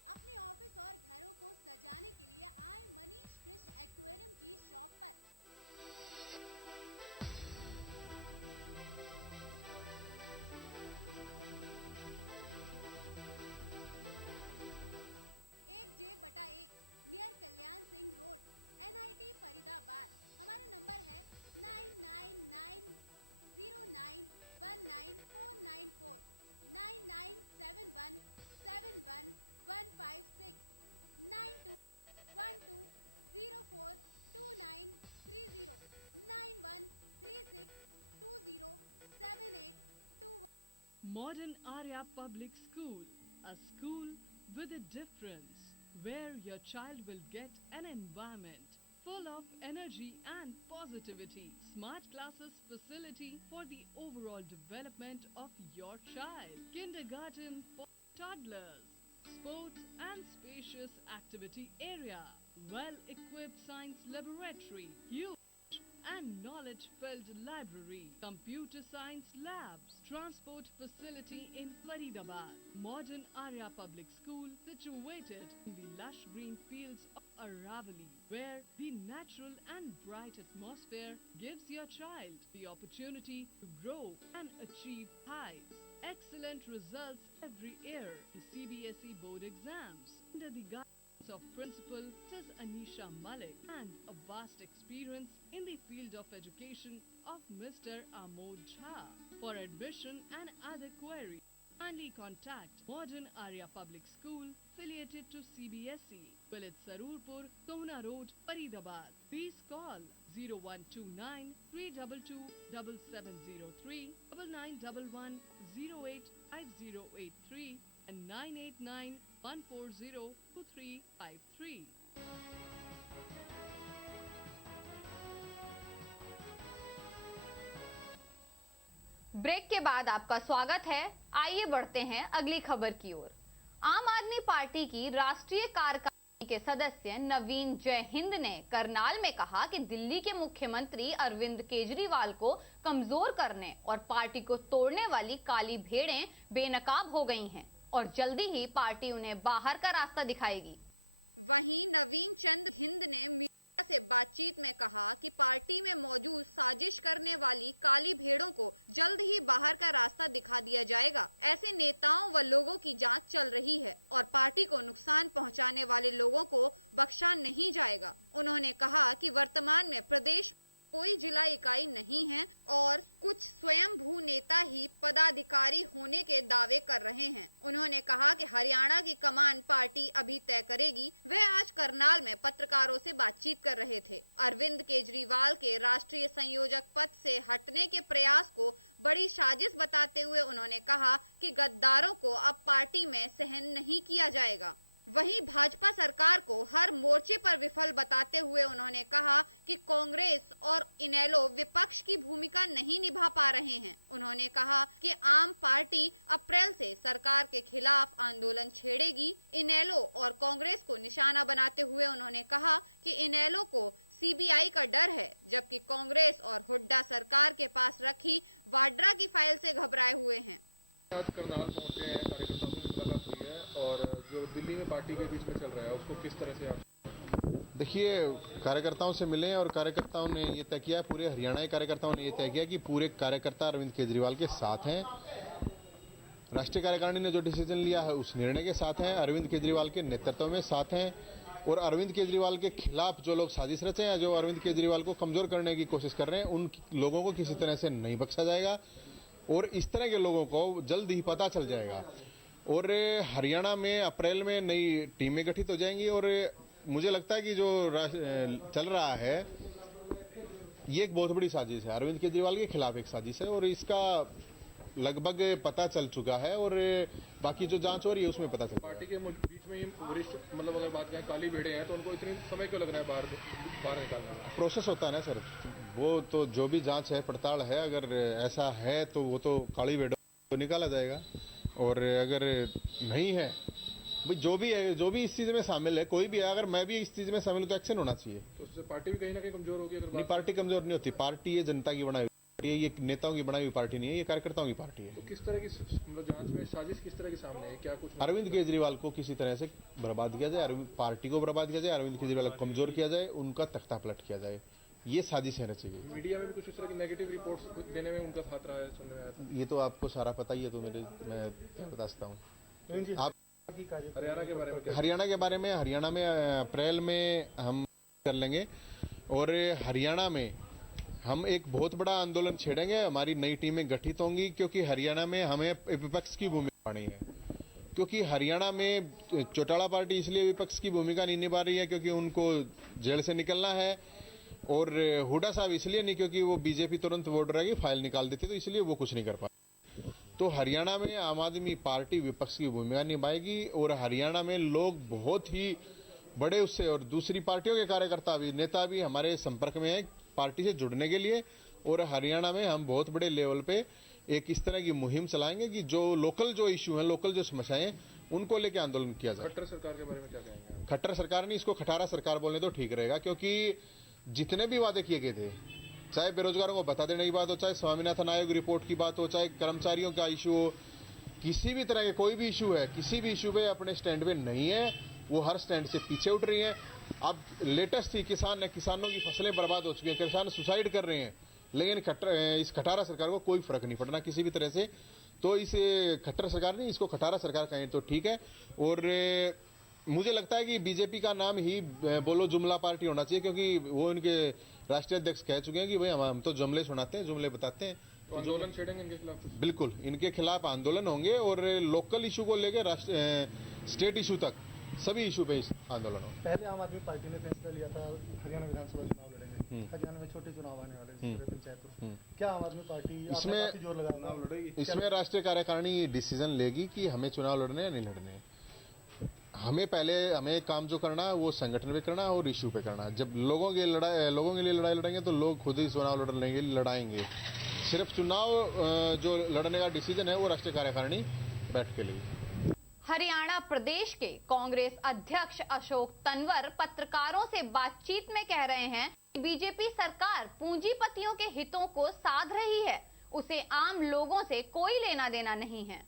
अपने ऑफिस और घरों को सजाने के लिए आए मनीष फिश एक्वेरियम की शॉप पर। J/1 near Kalyan Singh road, NIT Faridabad. हमारा नंबर है 9990919494 9971711156 9212042930 9136207821। Modern Arya Public School, a school with a difference, where your child will get an environment full of energy and positivity. Smart classes facility for the overall development of your child. Kindergarten for toddlers. Sports and spacious activity area. Well-equipped science laboratory. Huge and knowledge-filled library. Computer science labs. Transport facility in Faridabad. Modern Arya Public School situated in the lush green fields of Aravali, where the natural and bright atmosphere gives your child the opportunity to grow and achieve heights. Excellent results every year. The CBSE board exams under the guidance of Principal Mrs. Anisha Malik and a vast experience in the field of education of Mr. Amod Jha. For admission and other queries, kindly contact Modern Arya Public School affiliated to CBSE, Vilit Sarurpur, Kohna Road, Faridabad. Please call 0129 322 7703 9911 085083 and 989 140 2353. Break के बाद आपका स्वागत है। आइए बढ़ते हैं अगली खबर की ओर। आम आदमी पार्टी की राष्ट्रीय कार्यकारिणी के सदस्य नवीन जयहिंद ने करनाल में कहा कि दिल्ली के मुख्यमंत्री अरविंद केजरीवाल को कमजोर करने और पार्टी को तोड़ने वाली काली भेड़ें बेनकाब हो गई हैं और जल्दी ही पार्टी उन्हें बाहर का रास्ता दिखाएगी। वहीं नवीन चंद हिंद ने मीडिया से बातचीत में कहा कि पार्टी में मौजूद साजिश करने वाली काली भेड़ों को जल्द ही बाहर का रास्ता दिखा दिया जाएगा। ऐसे नेताओं व लोगों की जांच चल रही है और पार्टी को नुकसान पहुंचाने वाले लोगों को बख्शा नहीं जाएगा। उन्होंने कहा कि वर्तमान में प्रदेश कोई जिला इकाई नहीं है और कुछ स्वयंभू नेता ही पदाधिकारी होने के दावे कर रहे हैं। उन्होंने कहा कि हरियाणा की कमान पार्टी अभी तय करेगी। वे आज करनाल में पत्रकारों से बातचीत कर रहे थे। अरविंद केजरीवाल के राष्ट्रीय संयोजक पद से हटने के प्रयास को बड़ी साजिश बताते हुए उन्होंने कहा कि गद्दारों को अब पार्टी में सहन नहीं किया जाएगा। वहीं भाजपा सरकार को हर मोर्चे पर विफल बताते हुए उन्होंने कहा कि कांग्रेस और इनेलो विपक्ष की भूमिका नहीं निभा पा रहे हैं। उन्होंने कहा कि आम पार्टी अप्रैल से सरकार के खिलाफ आंदोलन छेड़ेगी। इनेलो और कांग्रेस को निशाना बनाते हुए उन्होंने कहा कि इनेलो को सीबीआई का डर है, जबकि कांग्रेस और हुड्डा सरकार के पास रखी वाड्रा की फाइल से घबराए हुए हैं। आज करनाल पहुंचे हैं, कार्यकर्ताओं से मुलाकात हुई है और जो दिल्ली में पार्टी के बीच में चल रहा है उसको किस तरह से आप देखिए, कार्यकर्ताओं से मिले और कार्यकर्ताओं ने ये तय किया, पूरे हरियाणा के कार्यकर्ताओं ने ये तय किया कि पूरे कार्यकर्ता अरविंद केजरीवाल के साथ हैं। राष्ट्रीय कार्यकारिणी ने जो डिसीजन लिया है उस निर्णय के साथ हैं, अरविंद केजरीवाल के नेतृत्व में साथ हैं और अरविंद केजरीवाल के खिलाफ जो लोग साजिश रचे हैं, जो अरविंद केजरीवाल को कमजोर करने की कोशिश कर रहे हैं, उन लोगों को किसी तरह से नहीं बख्शा जाएगा और इस तरह के लोगों को जल्द ही पता चल जाएगा। और हरियाणा में अप्रैल में नई टीमें गठित हो जाएंगी और मुझे लगता है कि जो चल रहा है ये एक बहुत बड़ी साजिश है, अरविंद केजरीवाल के खिलाफ एक साजिश है और इसका लगभग पता चल चुका है और बाकी जो जांच हो रही है उसमें पता चल पार्टी के बीच में वरिष्ठ मतलब अगर बात करें काली भेड़े हैं तो उनको इतनी समय क्यों लग रहा है बाहर निकालने में? प्रोसेस होता है ना सर, वो तो जो भी जांच है पड़ताल है, अगर ऐसा है तो वो तो काली भेड़ों को निकाला जाएगा और अगर नहीं है भाई जो भी है, जो भी इस चीज में शामिल है, कोई भी है, अगर मैं भी इस चीज में शामिल हूं तो एक्शन होना चाहिए। तो उससे पार्टी भी कहीं ना कहीं कमजोर होगी। अगर नहीं, पार्टी कमजोर नहीं होती, पार्टी ये जनता की बनाई हुई, ये नेताओं की बनाई हुई पार्टी नहीं है, ये कार्यकर्ताओं की पार्टी है। तो किस तरह की मतलब जांच में साजिश किस तरह के सामने है, क्या कुछ? अरविंद केजरीवाल को किसी तरह से बर्बाद किया जाए, अरविंद पार्टी को बर्बाद किया जाए, अरविंद केजरीवाल को कमजोर किया जाए, उनका तख्ता पलट किया जाए, ये साजिश रहना चाहिए। मीडिया में भी कुछ इस तरह की नेगेटिव रिपोर्ट्स देने में उनका हाथ रहा है, सुनने में आया था। ये तो आपको सारा पता ही है, तो मैं क्या बता सकता हूँ। आप हरियाणा के बारे में क्या? हरियाणा में अप्रैल में हम कर लेंगे और हरियाणा में हम एक बहुत बड़ा आंदोलन छेड़ेंगे। हमारी नई टीमें गठित होंगी क्योंकि हरियाणा में हमें विपक्ष की भूमिका नहीं है, क्योंकि हरियाणा में चौटाला पार्टी इसलिए विपक्ष की भूमिका नहीं निभा रही है क्योंकि उनको जेल से निकलना है और हुड्डा साहब इसलिए नहीं क्योंकि वो बीजेपी तुरंत वोट रहेगी फाइल निकाल देती, तो इसलिए वो कुछ नहीं कर पाए। तो हरियाणा में आम आदमी पार्टी विपक्ष की भूमिका निभाएगी और हरियाणा में लोग बहुत ही बड़े उससे और दूसरी पार्टियों के कार्यकर्ता भी, नेता भी हमारे संपर्क में हैं पार्टी से जुड़ने के लिए और हरियाणा में हम बहुत बड़े लेवल पे एक इस तरह की मुहिम चलाएंगे कि जो लोकल जो इश्यू हैं, लोकल जो समस्याएं हैं, उनको लेके आंदोलन किया जाए। खट्टर सरकार के बारे में क्या कहेंगे? खट्टर सरकार नहीं, इसको खटारा सरकार बोलने तो ठीक रहेगा, क्योंकि जितने भी वादे किए गए थे, चाहे बेरोजगारों को बता देने की बात हो, चाहे स्वामीनाथन आयोग रिपोर्ट की बात हो, चाहे कर्मचारियों का इशू हो, किसी भी तरह के कोई भी इशू है, किसी भी इशू पे अपने स्टैंड पे नहीं है, वो हर स्टैंड से पीछे उठ रही हैं। अब लेटेस्ट थी किसानों की फसलें बर्बाद हो चुकी हैं, किसान सुसाइड कर रहे हैं, लेकिन इस खटारा सरकार को कोई फर्क नहीं पड़ना किसी भी तरह से। तो इस खट्टर सरकार नहीं, इसको खटारा सरकार कहें तो ठीक है। और मुझे लगता है कि बीजेपी का नाम ही बोलो जुमला पार्टी होना चाहिए, क्योंकि वो इनके राष्ट्रीय अध्यक्ष कह चुके हैं कि भाई हम तो जुमले सुनाते हैं, जुमले बताते हैं। तो आंदोलन छेड़ेंगे इनके खिलाफ? बिल्कुल, इनके खिलाफ आंदोलन होंगे और लोकल इशू को लेकर स्टेट इशू तक सभी इशू पे आंदोलन हो। पहले आम आदमी पार्टी ने फैसला लिया था हरियाणा विधानसभा चुनाव लड़ेंगे, हरियाणा में छोटे चुनाव आने वाले पंचायत, क्या आम आदमी पार्टी इसमें जोर लगा चुनाव लड़ेगी? इसमें राष्ट्रीय कार्यकारिणी डिसीजन लेगी कि हमें चुनाव लड़ने या नहीं लड़ने। हमें काम जो करना है वो संगठन पे करना है और इशू पे करना है। जब लोगों के लिए लड़ाई लड़ेंगे तो लोग खुद ही चुनाव लड़ाएंगे। सिर्फ चुनाव जो लड़ने का डिसीजन है वो राष्ट्रीय कार्यकारिणी बैठ के लेगी। हरियाणा प्रदेश के कांग्रेस अध्यक्ष अशोक तंवर पत्रकारों से बातचीत में कह रहे हैं कि बीजेपी सरकार पूंजीपतियों के हितों को साध रही है, उसे आम लोगों से कोई लेना देना नहीं है।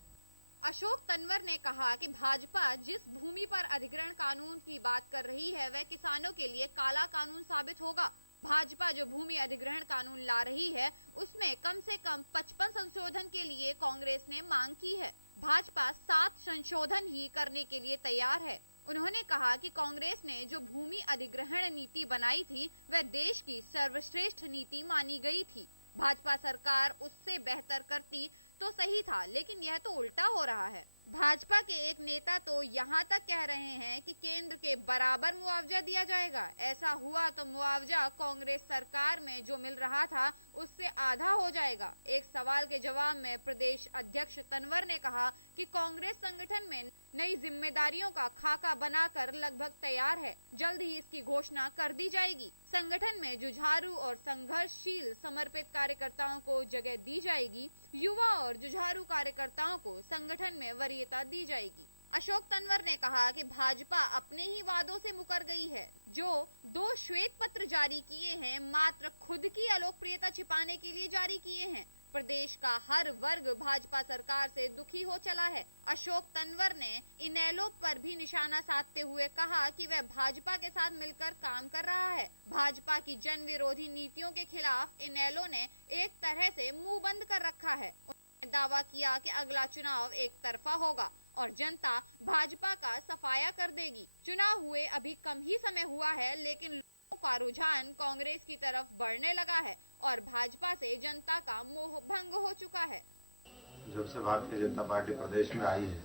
अशोक तंवर ने कहा कि भाजपा जिस भूमि पर अधिग्रहण कानून की बात कर रही है वह किसानों के लिए काला कानून साबित होगा। भाजपा जो भूमि अधिग्रहण कानून ला रही है उसमें कम से कम 55 संशोधन के लिए कांग्रेस ने मांग की है। भाजपा 7 संशोधन ही करने के लिए तैयार है। उन्होंने कहा कि कांग्रेस ने जो भूमि अधिग्रहण नीति बनाई थी वह देश की सर्वश्रेष्ठ नीति मानी गई थी। भाजपा सरकार उससे बेहतर करती तो सही था, लेकिन यह तो उल्टा हो रहा है। भाजपा के एक नेता तो यहां तक कह रहे हैं कि केंद्र के बराबर मुआवजा दिया जाएगा। ऐसा हुआ तो मुआवजा कांग्रेस सरकार में जो मिल रहा था उससे आधा हो जाएगा। एक सवाल के जवाब में प्रदेश अध्यक्ष तंवर ने कहा कि कांग्रेस संगठन में नई जिम्मेदारियों का खाका बनाकर लगभग तैयार है, जल्द ही इसकी घोषणा कर दी जाएगी। संगठन में जुझारू और संघर्षशील समर्पित कार्यकर्ताओं को जगह दी जाएगी। युवा और जुझारू कार्यकर्ताओं को संगठन में वरीयता दी जाएगी। अशोक तंवर ने कहा कि भाजपा अपने ही वादों से मुकर गई है। जो 2 श्वेत पत्र जारी किए हैं मात्र खुद की अलोकप्रियता छिपाने के लिए जारी किए हैं। प्रदेश का हर वर्ग भाजपा सरकार से दुखी हो चला है। अशोक तंवर ने इनेलो पर भी निशाना साधते हुए कहा कि वह भाजपा के साथ मिलकर काम कर रहा है। भाजपा की जन विरोधी नीतियों के खिलाफ इनेलो ने एक तरह से मुंह बंद कर रखा है। उन्होंने दावा किया कि अगला चुनाव एक तरफा होगा और जनता भाजपा का सफाया कर देगी। चुनाव हुए अभी कम ही समय हुआ है, लेकिन लोगों का रुझान कांग्रेस की तरफ बढ़ने लगा है और भाजपा से जनता का मोह भंग हो चुका है। जब से भारतीय जनता पार्टी प्रदेश में आई है,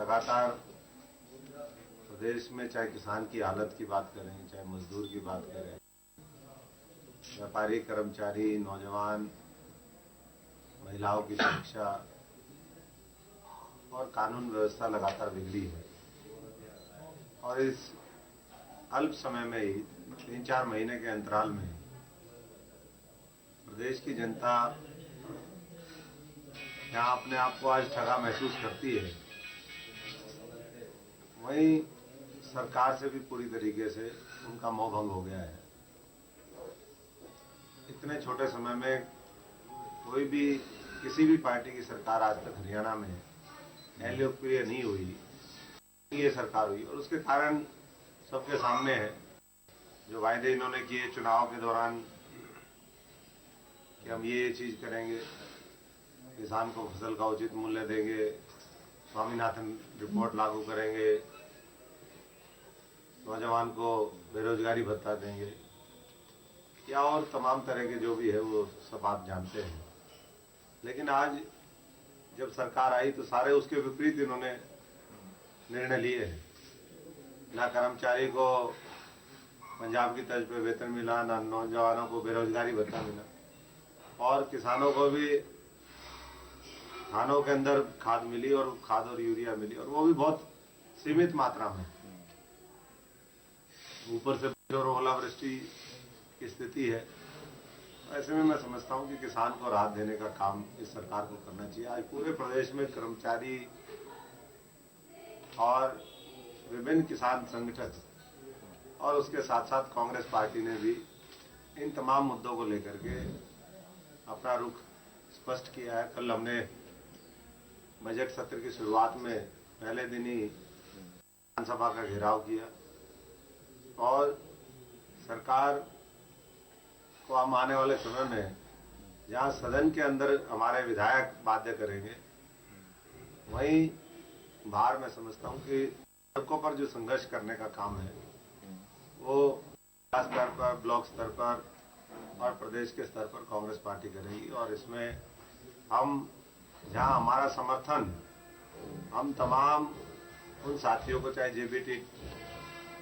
लगातार प्रदेश में चाहे किसान की हालत की बात करें, चाहे मजदूर की बात करें, व्यापारी, कर्मचारी, नौजवान, महिलाओं की सुरक्षा और कानून व्यवस्था लगातार बिगड़ी है। और इस अल्प समय में ही 3-4 महीने के अंतराल में प्रदेश की जनता जहां अपने आप को आज ठगा महसूस करती है, वहीं सरकार से भी पूरी तरीके से उनका मोह भंग हो गया है। इतने छोटे समय में कोई भी किसी भी पार्टी की सरकार आज तक हरियाणा में लोकप्रिय नहीं हुई, ये सरकार हुई। और उसके कारण सबके सामने है जो वायदे इन्होंने किए चुनाव के दौरान कि हम ये चीज करेंगे, किसान को फसल का उचित मूल्य देंगे, स्वामीनाथन रिपोर्ट लागू करेंगे, नौजवान को बेरोजगारी भत्ता देंगे, या और तमाम तरह के जो भी है वो सब आप जानते हैं। लेकिन आज जब सरकार आई तो सारे उसके विपरीत इन्होंने निर्णय लिए हैं। ना कर्मचारी को पंजाब की तर्ज पे वेतन मिला, ना नौजवानों को बेरोजगारी भत्ता मिला, और किसानों को भी खानों के अंदर खाद मिली और खाद और यूरिया मिली, और वो भी बहुत सीमित मात्रा में। ऊपर से और ओलावृष्टि की स्थिति है। ऐसे में मैं समझता हूं कि किसान को राहत देने का काम इस सरकार को करना चाहिए। आज पूरे प्रदेश में कर्मचारी और विभिन्न किसान संगठन और उसके साथ साथ कांग्रेस पार्टी ने भी इन तमाम मुद्दों को लेकर के अपना रुख स्पष्ट किया है। कल हमने बजट सत्र की शुरुआत में पहले दिन ही विधानसभा का घेराव किया और सरकार को हम आने वाले समय में जहां सदन के अंदर हमारे विधायक बाध्य करेंगे, वहीं बाहर मैं समझता हूं कि सड़कों पर जो संघर्ष करने का काम है वो जिला स्तर पर, ब्लॉक स्तर पर और प्रदेश के स्तर पर कांग्रेस पार्टी करेगी। और इसमें हम जहां हमारा समर्थन हम तमाम उन साथियों को, चाहे जेबीटी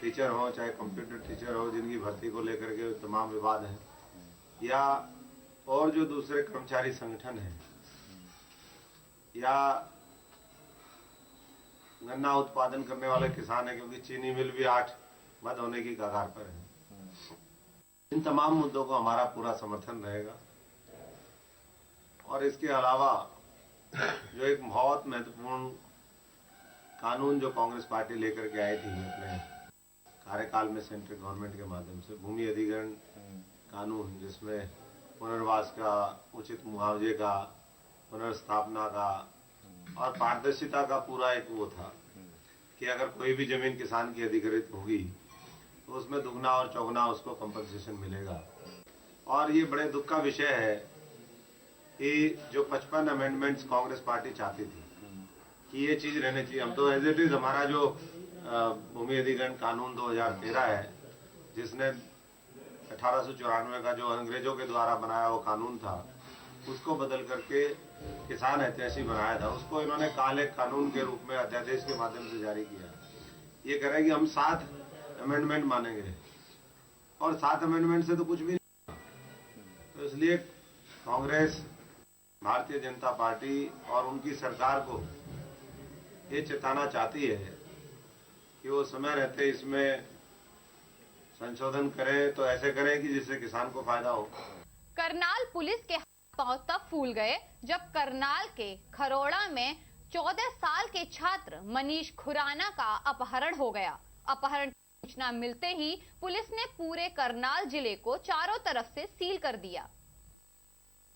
टीचर हो, चाहे कंप्यूटर टीचर हो, जिनकी भर्ती को लेकर के तमाम विवाद हैं, या और जो दूसरे कर्मचारी संगठन हैं, या गन्ना उत्पादन करने वाले किसान हैं, क्योंकि चीनी मिल भी 8 बंद होने की कगार पर है। इन तमाम मुद्दों को हमारा पूरा समर्थन रहेगा। और इसके अलावा जो एक बहुत महत्वपूर्ण कानून जो कांग्रेस पार्टी लेकर के आई थी अपने कार्यकाल में सेंट्रल गवर्नमेंट के माध्यम से, भूमि अधिग्रहण कानून, जिसमें पुनर्वास का, उचित मुआवजे का, पुनर्स्थापना का और पारदर्शिता का पूरा एक वो था कि अगर कोई भी जमीन किसान की अधिग्रहित होगी तो उसमें दुगना और चौगुना उसको कंपनसेशन मिलेगा। और ये बड़े दुख का विषय है कि जो 55 अमेंडमेंट्स कांग्रेस पार्टी चाहती थी कि ये चीज रहनी चाहिए। हम तो एज इट इज हमारा जो भूमि अधिग्रहण कानून 2013 है, जिसने 1894 का जो अंग्रेजों के द्वारा बनाया वो कानून था, उसको बदल करके किसान ऐतिहासिक बनाया था, उसको इन्होंने काले कानून के रूप में अध्यादेश के माध्यम से जारी किया। ये कह रहे हैं कि हम 7 अमेंडमेंट मानेंगे, और 7 अमेंडमेंट से तो कुछ भी नहीं। तो इसलिए कांग्रेस, भारतीय जनता पार्टी और उनकी सरकार को ये चेताना चाहती है कि वो समय रहते इसमें संशोधन करे, तो ऐसे करें कि जिससे किसान को फायदा हो। करनाल पुलिस के पांव तब फूल गए जब करनाल के खरोड़ा में 14 साल के छात्र मनीष खुराना का अपहरण हो गया। अपहरण की सूचना मिलते ही पुलिस ने पूरे करनाल जिले को चारों तरफ से सील कर दिया।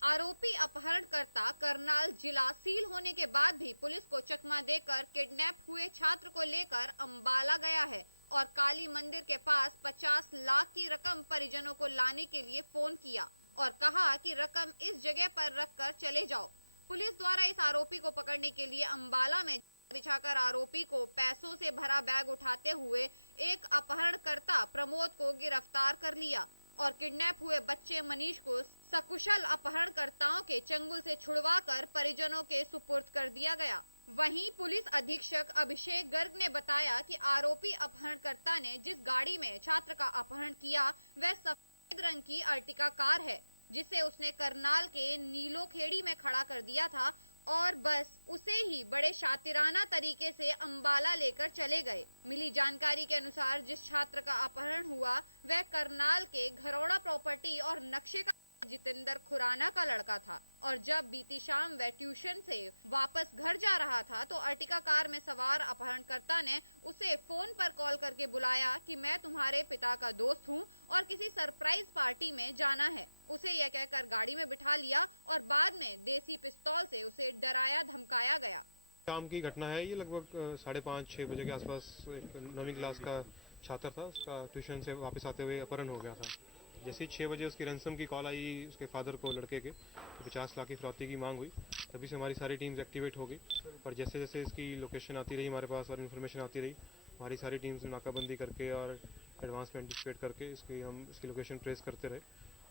आरोपी अपहरणकर्ता करनाल जिला सील होने के बाद भी पुलिस को चकमा देकर किडनैप हुए छात्र को लेकर अंबाला गया है और काली मंदिर के पास 50 लाख की रकम परिजनों को लाने के लिए फोन किया और कहा कि रकम इस जगह पर रखकर चले जाओ। पुलिस द्वारा इस आरोपी को पकड़ने के लिए अंबाला में बिछाकर आरोपी को पैसों से भरा बैग उठाते हुए एक अपहरणकर्ता प्रमोद को गिरफ्तार कर लिया और किडनैप हुए बच्चे मनीष को सकुशल अपहरणकर्ताओं के चंगुल से छुड़वाकर परिजनों के सुपुर्द कर दिया गया। वहीं पुलिस अधीक्षक अभिषेक गर्ग ने बताया कि आरोपी अपहरणकर्ता ने जिस गाड़ी में छात्र का अपहरण किया वह सफेद रंग की अर्टिका कार है, जिसे उसने करनाल के नीलोखेड़ी में खड़ा कर दिया था और बस उसे ही बड़े शातिराना तरीके से अंबाला लेकर चले गए। मिली जानकारी के अनुसार जिस छात्र का अपहरण हुआ वह करनाल के घरौड़ा प्रॉपर्टी और नक्शे का जितेंद्र खुराना का लड़का था और जब बीती शाम वह ट्यूशन से वापस घर जा रहा था तो अर्टिका कार में सवार अपहरणकर्ता ने उसे फोन पर कॉल करके बुलाया कि मैं तुम्हारे पिता का दोस्त हूं और किसी सरप्राइज पार्टी में जाना है। उसे यह कहकर गाड़ी में बिठा लिया और बाद में देसी पिस्तौल से उसे डराया धमकाया गया। शाम की घटना है, ये लगभग 5:30-6 बजे के आसपास एक 9वीं क्लास का छात्र था, उसका ट्यूशन से वापस आते हुए अपहरण हो गया था। जैसे ही 6 बजे उसकी रैंसम की कॉल आई उसके फादर को लड़के के, तो 50 लाख की फिरौती की मांग हुई। तभी से हमारी सारी टीम्स एक्टिवेट हो गई और जैसे जैसे इसकी लोकेशन आती रही हमारे पास और इन्फॉर्मेशन आती रही, हमारी सारी टीम्स नाकाबंदी करके और एडवांस में एंटिसिपेट करके इसकी लोकेशन ट्रेस करते रहे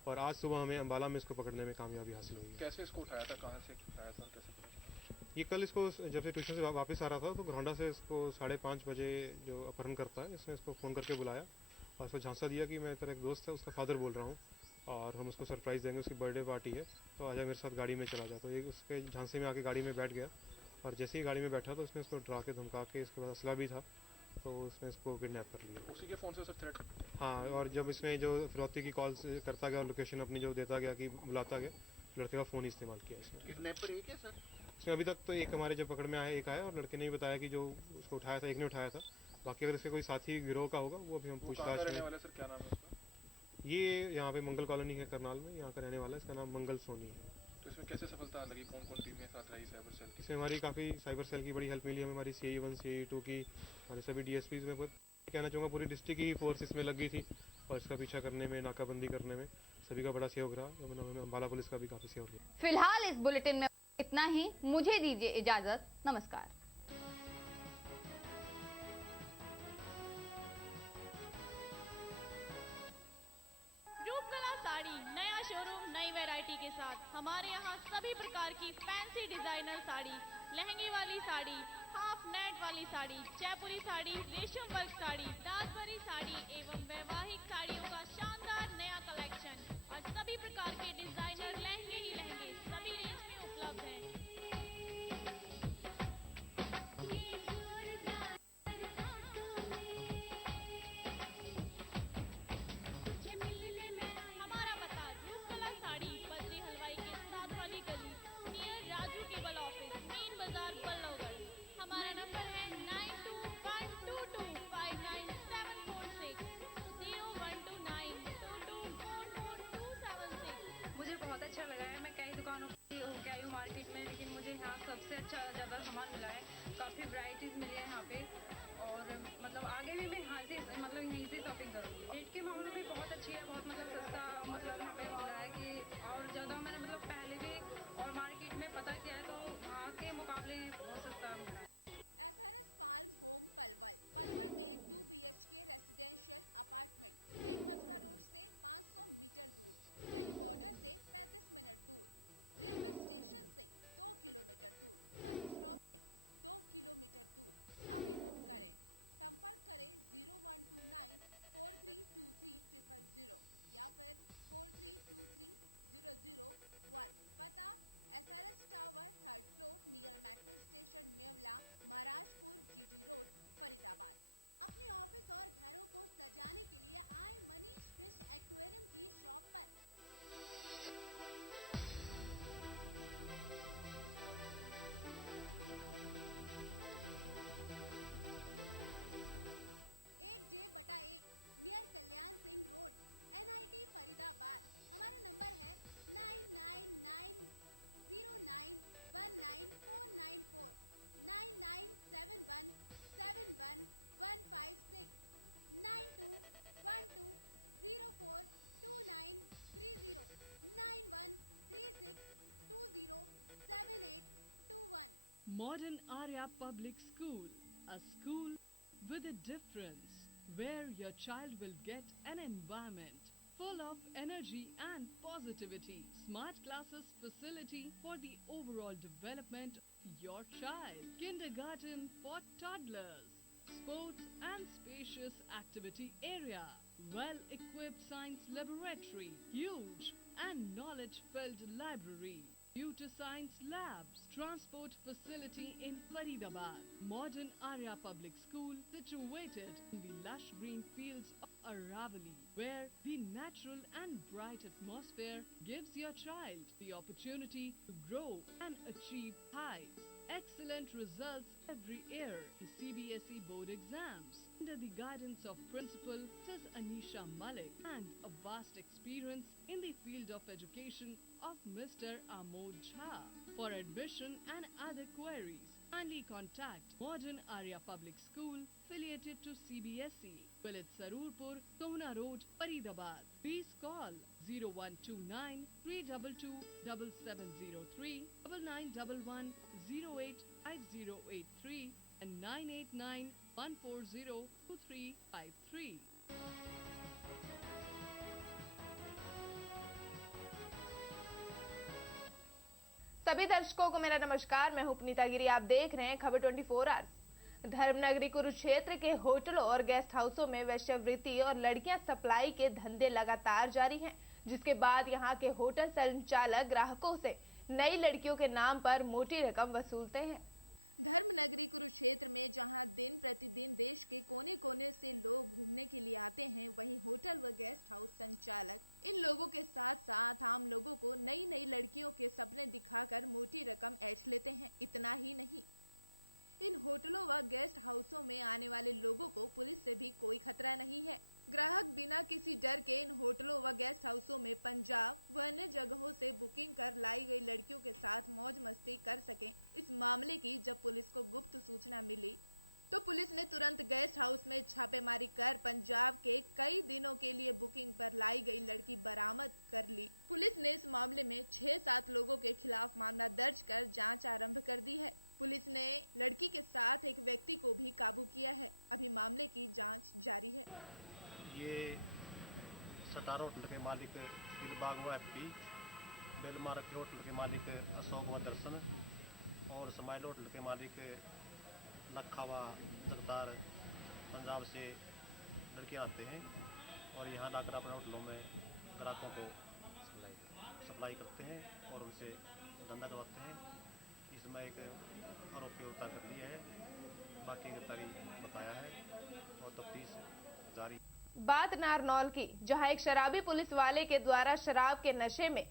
और आज सुबह हमें अंबाला में इसको पकड़ने में कामयाबी हासिल हुई। कैसे इसको उठाया था, कहाँ से उठाया था, कैसे? ये कल इसको जब से ट्यूशन से वापस आ रहा था तो घरौंडा से इसको 5:30 बजे जो अपहरण करता है इसने इसको फ़ोन करके बुलाया और उसको झांसा दिया कि मैं तेरा एक दोस्त है, उसका फादर बोल रहा हूँ और हम उसको सरप्राइज़ देंगे, उसकी बर्थडे पार्टी है तो आजा मेरे साथ गाड़ी में चला जा। तो ये उसके झांसे में आके गाड़ी में बैठ गया और जैसे ही गाड़ी में बैठा तो उसने उसको डरा के धमका के, इसके बाद असला भी था तो उसने इसको किडनैप कर लिया। उसी के फोन से सर थ्रेट? हाँ, और जब इसमें जो फिरौती की कॉल करता गया और लोकेशन अपनी जो देता गया कि बुलाता गया, लड़के का फ़ोन ही इस्तेमाल किया इसने। किडनैपर एक है सर? इसमें अभी तक तो एक हमारे जब पकड़ में आया एक आया और लड़के ने भी बताया कि जो उसको उठाया था एक ने उठाया था, बाकी अगर इसके कोई साथी गिरोह का होगा वो अभी हम पूछताछ में। सर क्या नाम है? ये यहाँ पे मंगल कॉलोनी है करनाल में, यहाँ का रहने वाला है, इसका नाम मंगल सोनी है। तो इसमें कैसे सफलता लगी, कौन कौन टीम के साथ रही साइबर सेल? इसमें हमारी काफ़ी साइबर सेल की बड़ी हेल्प मिली हमें, हमारी CI 1 CI 2 की, हमारे सभी DSPs में कहना चाहूँगा पूरी डिस्ट्रिक्ट की फोर्स इसमें लगी थी और इसका पीछा करने में, नाकाबंदी करने में सभी का बड़ा सहयोग रहा। हमें अम्बाला पुलिस का भी काफ़ी सहयोग रहा। फिलहाल इस बुलेटिन में इतना ही, मुझे दीजिए इजाजत, नमस्कार। रूपकला साड़ी नया शोरूम नई वैरायटी के साथ। हमारे यहाँ सभी प्रकार की फैंसी डिजाइनर साड़ी, लहंगे वाली साड़ी, हाफ नेट वाली साड़ी, जयपुरी साड़ी, रेशम वर्क साड़ी, दासबरी साड़ी एवं वैवाहिक साड़ियों का शानदार नया कलेक्शन और सभी प्रकार के डिजाइनर लहंगे ही लहंगे सभी रेंज में उपलब्ध हैं। हमारा पता रूपकला साड़ी, बद्री हलवाई के साथ वाली गली, near Raju cable office, main बाजार बल्लभगढ़। हमारा नंबर है 9212259746 012922444276। मुझे बहुत अच्छा लगा है। मैं कई दुकानों पे होके आई हूँ मार्केट में, लेकिन मुझे यहाँ सबसे अच्छा ज़्यादा सामान मिला है। काफ़ी वैरायटीज़ मिली है यहाँ पे और मतलब आगे भी मैं यहाँ से यहीं से शॉपिंग करूँगी। रेट के मामले में बहुत अच्छी है, बहुत सस्ता यहाँ पे मिला है कि और ज़्यादा मैंने पहले भी और मार्केट में पता किया है तो वहाँ के मुकाबले बहुत सस्ता मिला है। SRS फार्म होम पलवल में 2 BHK residential apartment, main Mathura road से 500 मीटर दूर, दिल्ली बॉर्डर से 35 मिनट दूर। रेलवे स्टेशन से 2 किलोमीटर दूर, बस स्टॉप से 2 किलोमीटर दूर। अभी बुक करें। संपर्क करें 0129 4323 000 या फिर 4323 001। पता SRS tower 3rd floor near metro station Mewla, Maharajpur, GT road, Faridabad. अपने ऑफिस और घरों को सजाने के लिए आए मनीष फिश एक्वेरियम की शॉप पर। J/1 near Kalyan Singh road, NIT Faridabad. हमारा नंबर है 9990919494 9971711156 9212042930 9136207821। Modern Arya Public School, a school with a difference, where your child will get an environment full of energy and positivity. Smart classes facility for the overall development of your child. Kindergarten for toddlers. Sports and spacious activity area. Well-equipped science laboratory. Huge and knowledge-filled library. Computer science labs. Transport facility in Faridabad. Modern Arya Public School situated in the lush green fields of Aravali, where the natural and bright atmosphere gives your child the opportunity to grow and achieve heights. Excellent results every year. The CBSE board exams under the guidance of Principal Mrs. Anisha Malik and a vast experience in the field of education of Mr. Amod Jha. For admission and other queries, kindly contact Modern Arya Public School affiliated to CBSE, Village Sarurpur, Sohna Road, Faridabad. Please call 0129 322 7703 9911 085083 and 989 140 2353. सभी दर्शकों को मेरा नमस्कार। मैं हूं पुनीता गिरी। आप देख रहे हैं खबर 24 आवर्स। धर्मनगरी कुरुक्षेत्र के होटलों और गेस्ट हाउसों में वैश्यवृत्ति और लड़कियां सप्लाई के धंधे लगातार जारी हैं, जिसके बाद यहां के होटल संचालक ग्राहकों से नई लड़कियों के नाम पर मोटी रकम वसूलते हैं। धर्मनगरी कुरुक्षेत्र में जहां दिन प्रतिदिन देश के कोने कोने से लोग घूमने के लिए आते हैं, वहीं होटल व गेस्ट हाउस संचालक इन लोगों के साथ साथ आम लोगों को नई नई लड़कियों के सपने दिखाकर मोटी रकम ऐंठ लेते हैं। इतना ही नहीं, इन होटलों व गेस्ट हाउसों में आने वाले लोगों को पुलिस से भी कोई खतरा नहीं है। ग्राहक बिना किसी डर के इन होटलों व गेस्ट हाउसों में पंजाब व अन्य जगहों से बुकिंग कर लाई गई लड़कियों के साथ मौज मस्ती कर सकें। इस मामले की जब पुलिस को गुप्त सूचना मिली तो पुलिस ने तुरंत गेस्ट हाउस में छापेमारी कर पंजाब के कई दिनों के लिए बुकिंग पर लाई गई लड़की बरामद कर ली। पुलिस ने इस मामले में 6-7 लोगों के खिलाफ मामला दर्ज कर जाँच आरम्भ कर दी है। पुलिस ने लड़की के साथ एक व्यक्ति को भी काबू किया है। अभी मामले की जाँच जारी है। ये सटारा होटल के मालिक दिलबाग व FP, बेलमार्ग के होटल के मालिक अशोक व दर्शन और स्माइल होटल के मालिक लखा व सरदार पंजाब से लड़कियां आते हैं और यहाँ लाकर अपने होटलों में ग्राहकों को सप्लाई करते हैं और उनसे धंधा करवाते हैं। इसमें एक आरोपी गिरफ्तार कर लिया है, बाकी गिरफ्तारी बताया है और तफ्तीश जारी। बात नारनौल की, जहां एक शराबी पुलिस वाले के द्वारा शराब के नशे में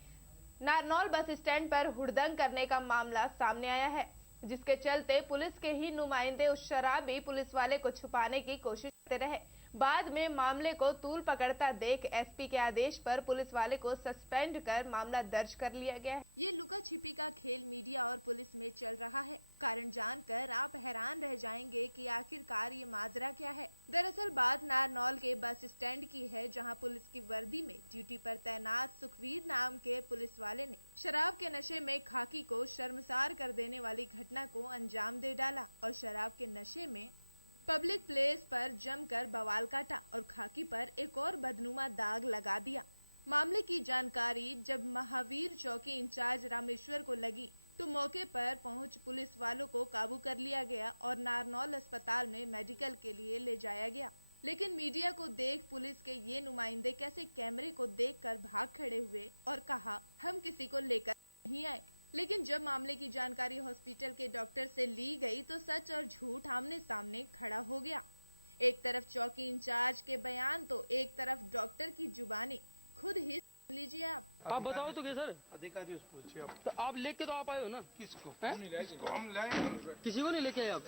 नारनौल बस स्टैंड पर हुड़दंग करने का मामला सामने आया है, जिसके चलते पुलिस के ही नुमाइंदे उस शराबी पुलिस वाले को छुपाने की कोशिश करते रहे। बाद में मामले को तूल पकड़ता देख SP के आदेश पर पुलिस वाले को सस्पेंड कर मामला दर्ज कर लिया गया है। ये लुका छिपी का खेल मीडिया और पुलिस में चल रहा है। कारण जानकर आप हैरान रह जाएंगे कि आखिरकार ये माजरा क्या है। दरअसल बात नारनौल के बस स्टैंड की है, जहां पुलिस की वर्दी में ड्यूटी पर तैनात सुखवीर नाम के पुलिस वाले ने शराब के नशे में खाकी को शर्मसार कर देने वाली घटना को अंजाम दे डाला और शराब के नशे में पब्लिक प्लेस पर जमकर बवाल काटा और खाकी पर एक और बदनुमा दाग लगा दिया। मामले की जानकारी जब महावीर चौकी इंचार्ज रामेश्वर को लगी तो मौके पर पहुंच पुलिस वालों को काबू कर लिया गया और नारनौल अस्पताल में मेडिकल के लिए ले जाया गया। लेकिन मीडिया को देख पुलिस के ये नुमाइंदे कैसे कैमरे को देखकर भाग खड़े हुए और कहा, हम किसी को लेकर नहीं आए। लेकिन जब मामले की जानकारी हॉस्पिटल के डॉक्टर से ली गई तो सच और झूठ आमने सामने खड़ा हो गया। एक तरफ चौकी इंचार्ज के बयान तो एक तरफ डॉक्टर की जुबानी। खुद ही सुन लीजिए आप बताओ तो क्या सर? अधिकारी पूछिए आप। तो आप लेके तो आप आए हो ना? किसको? हम लाए, किसी को नहीं लेके आए आप?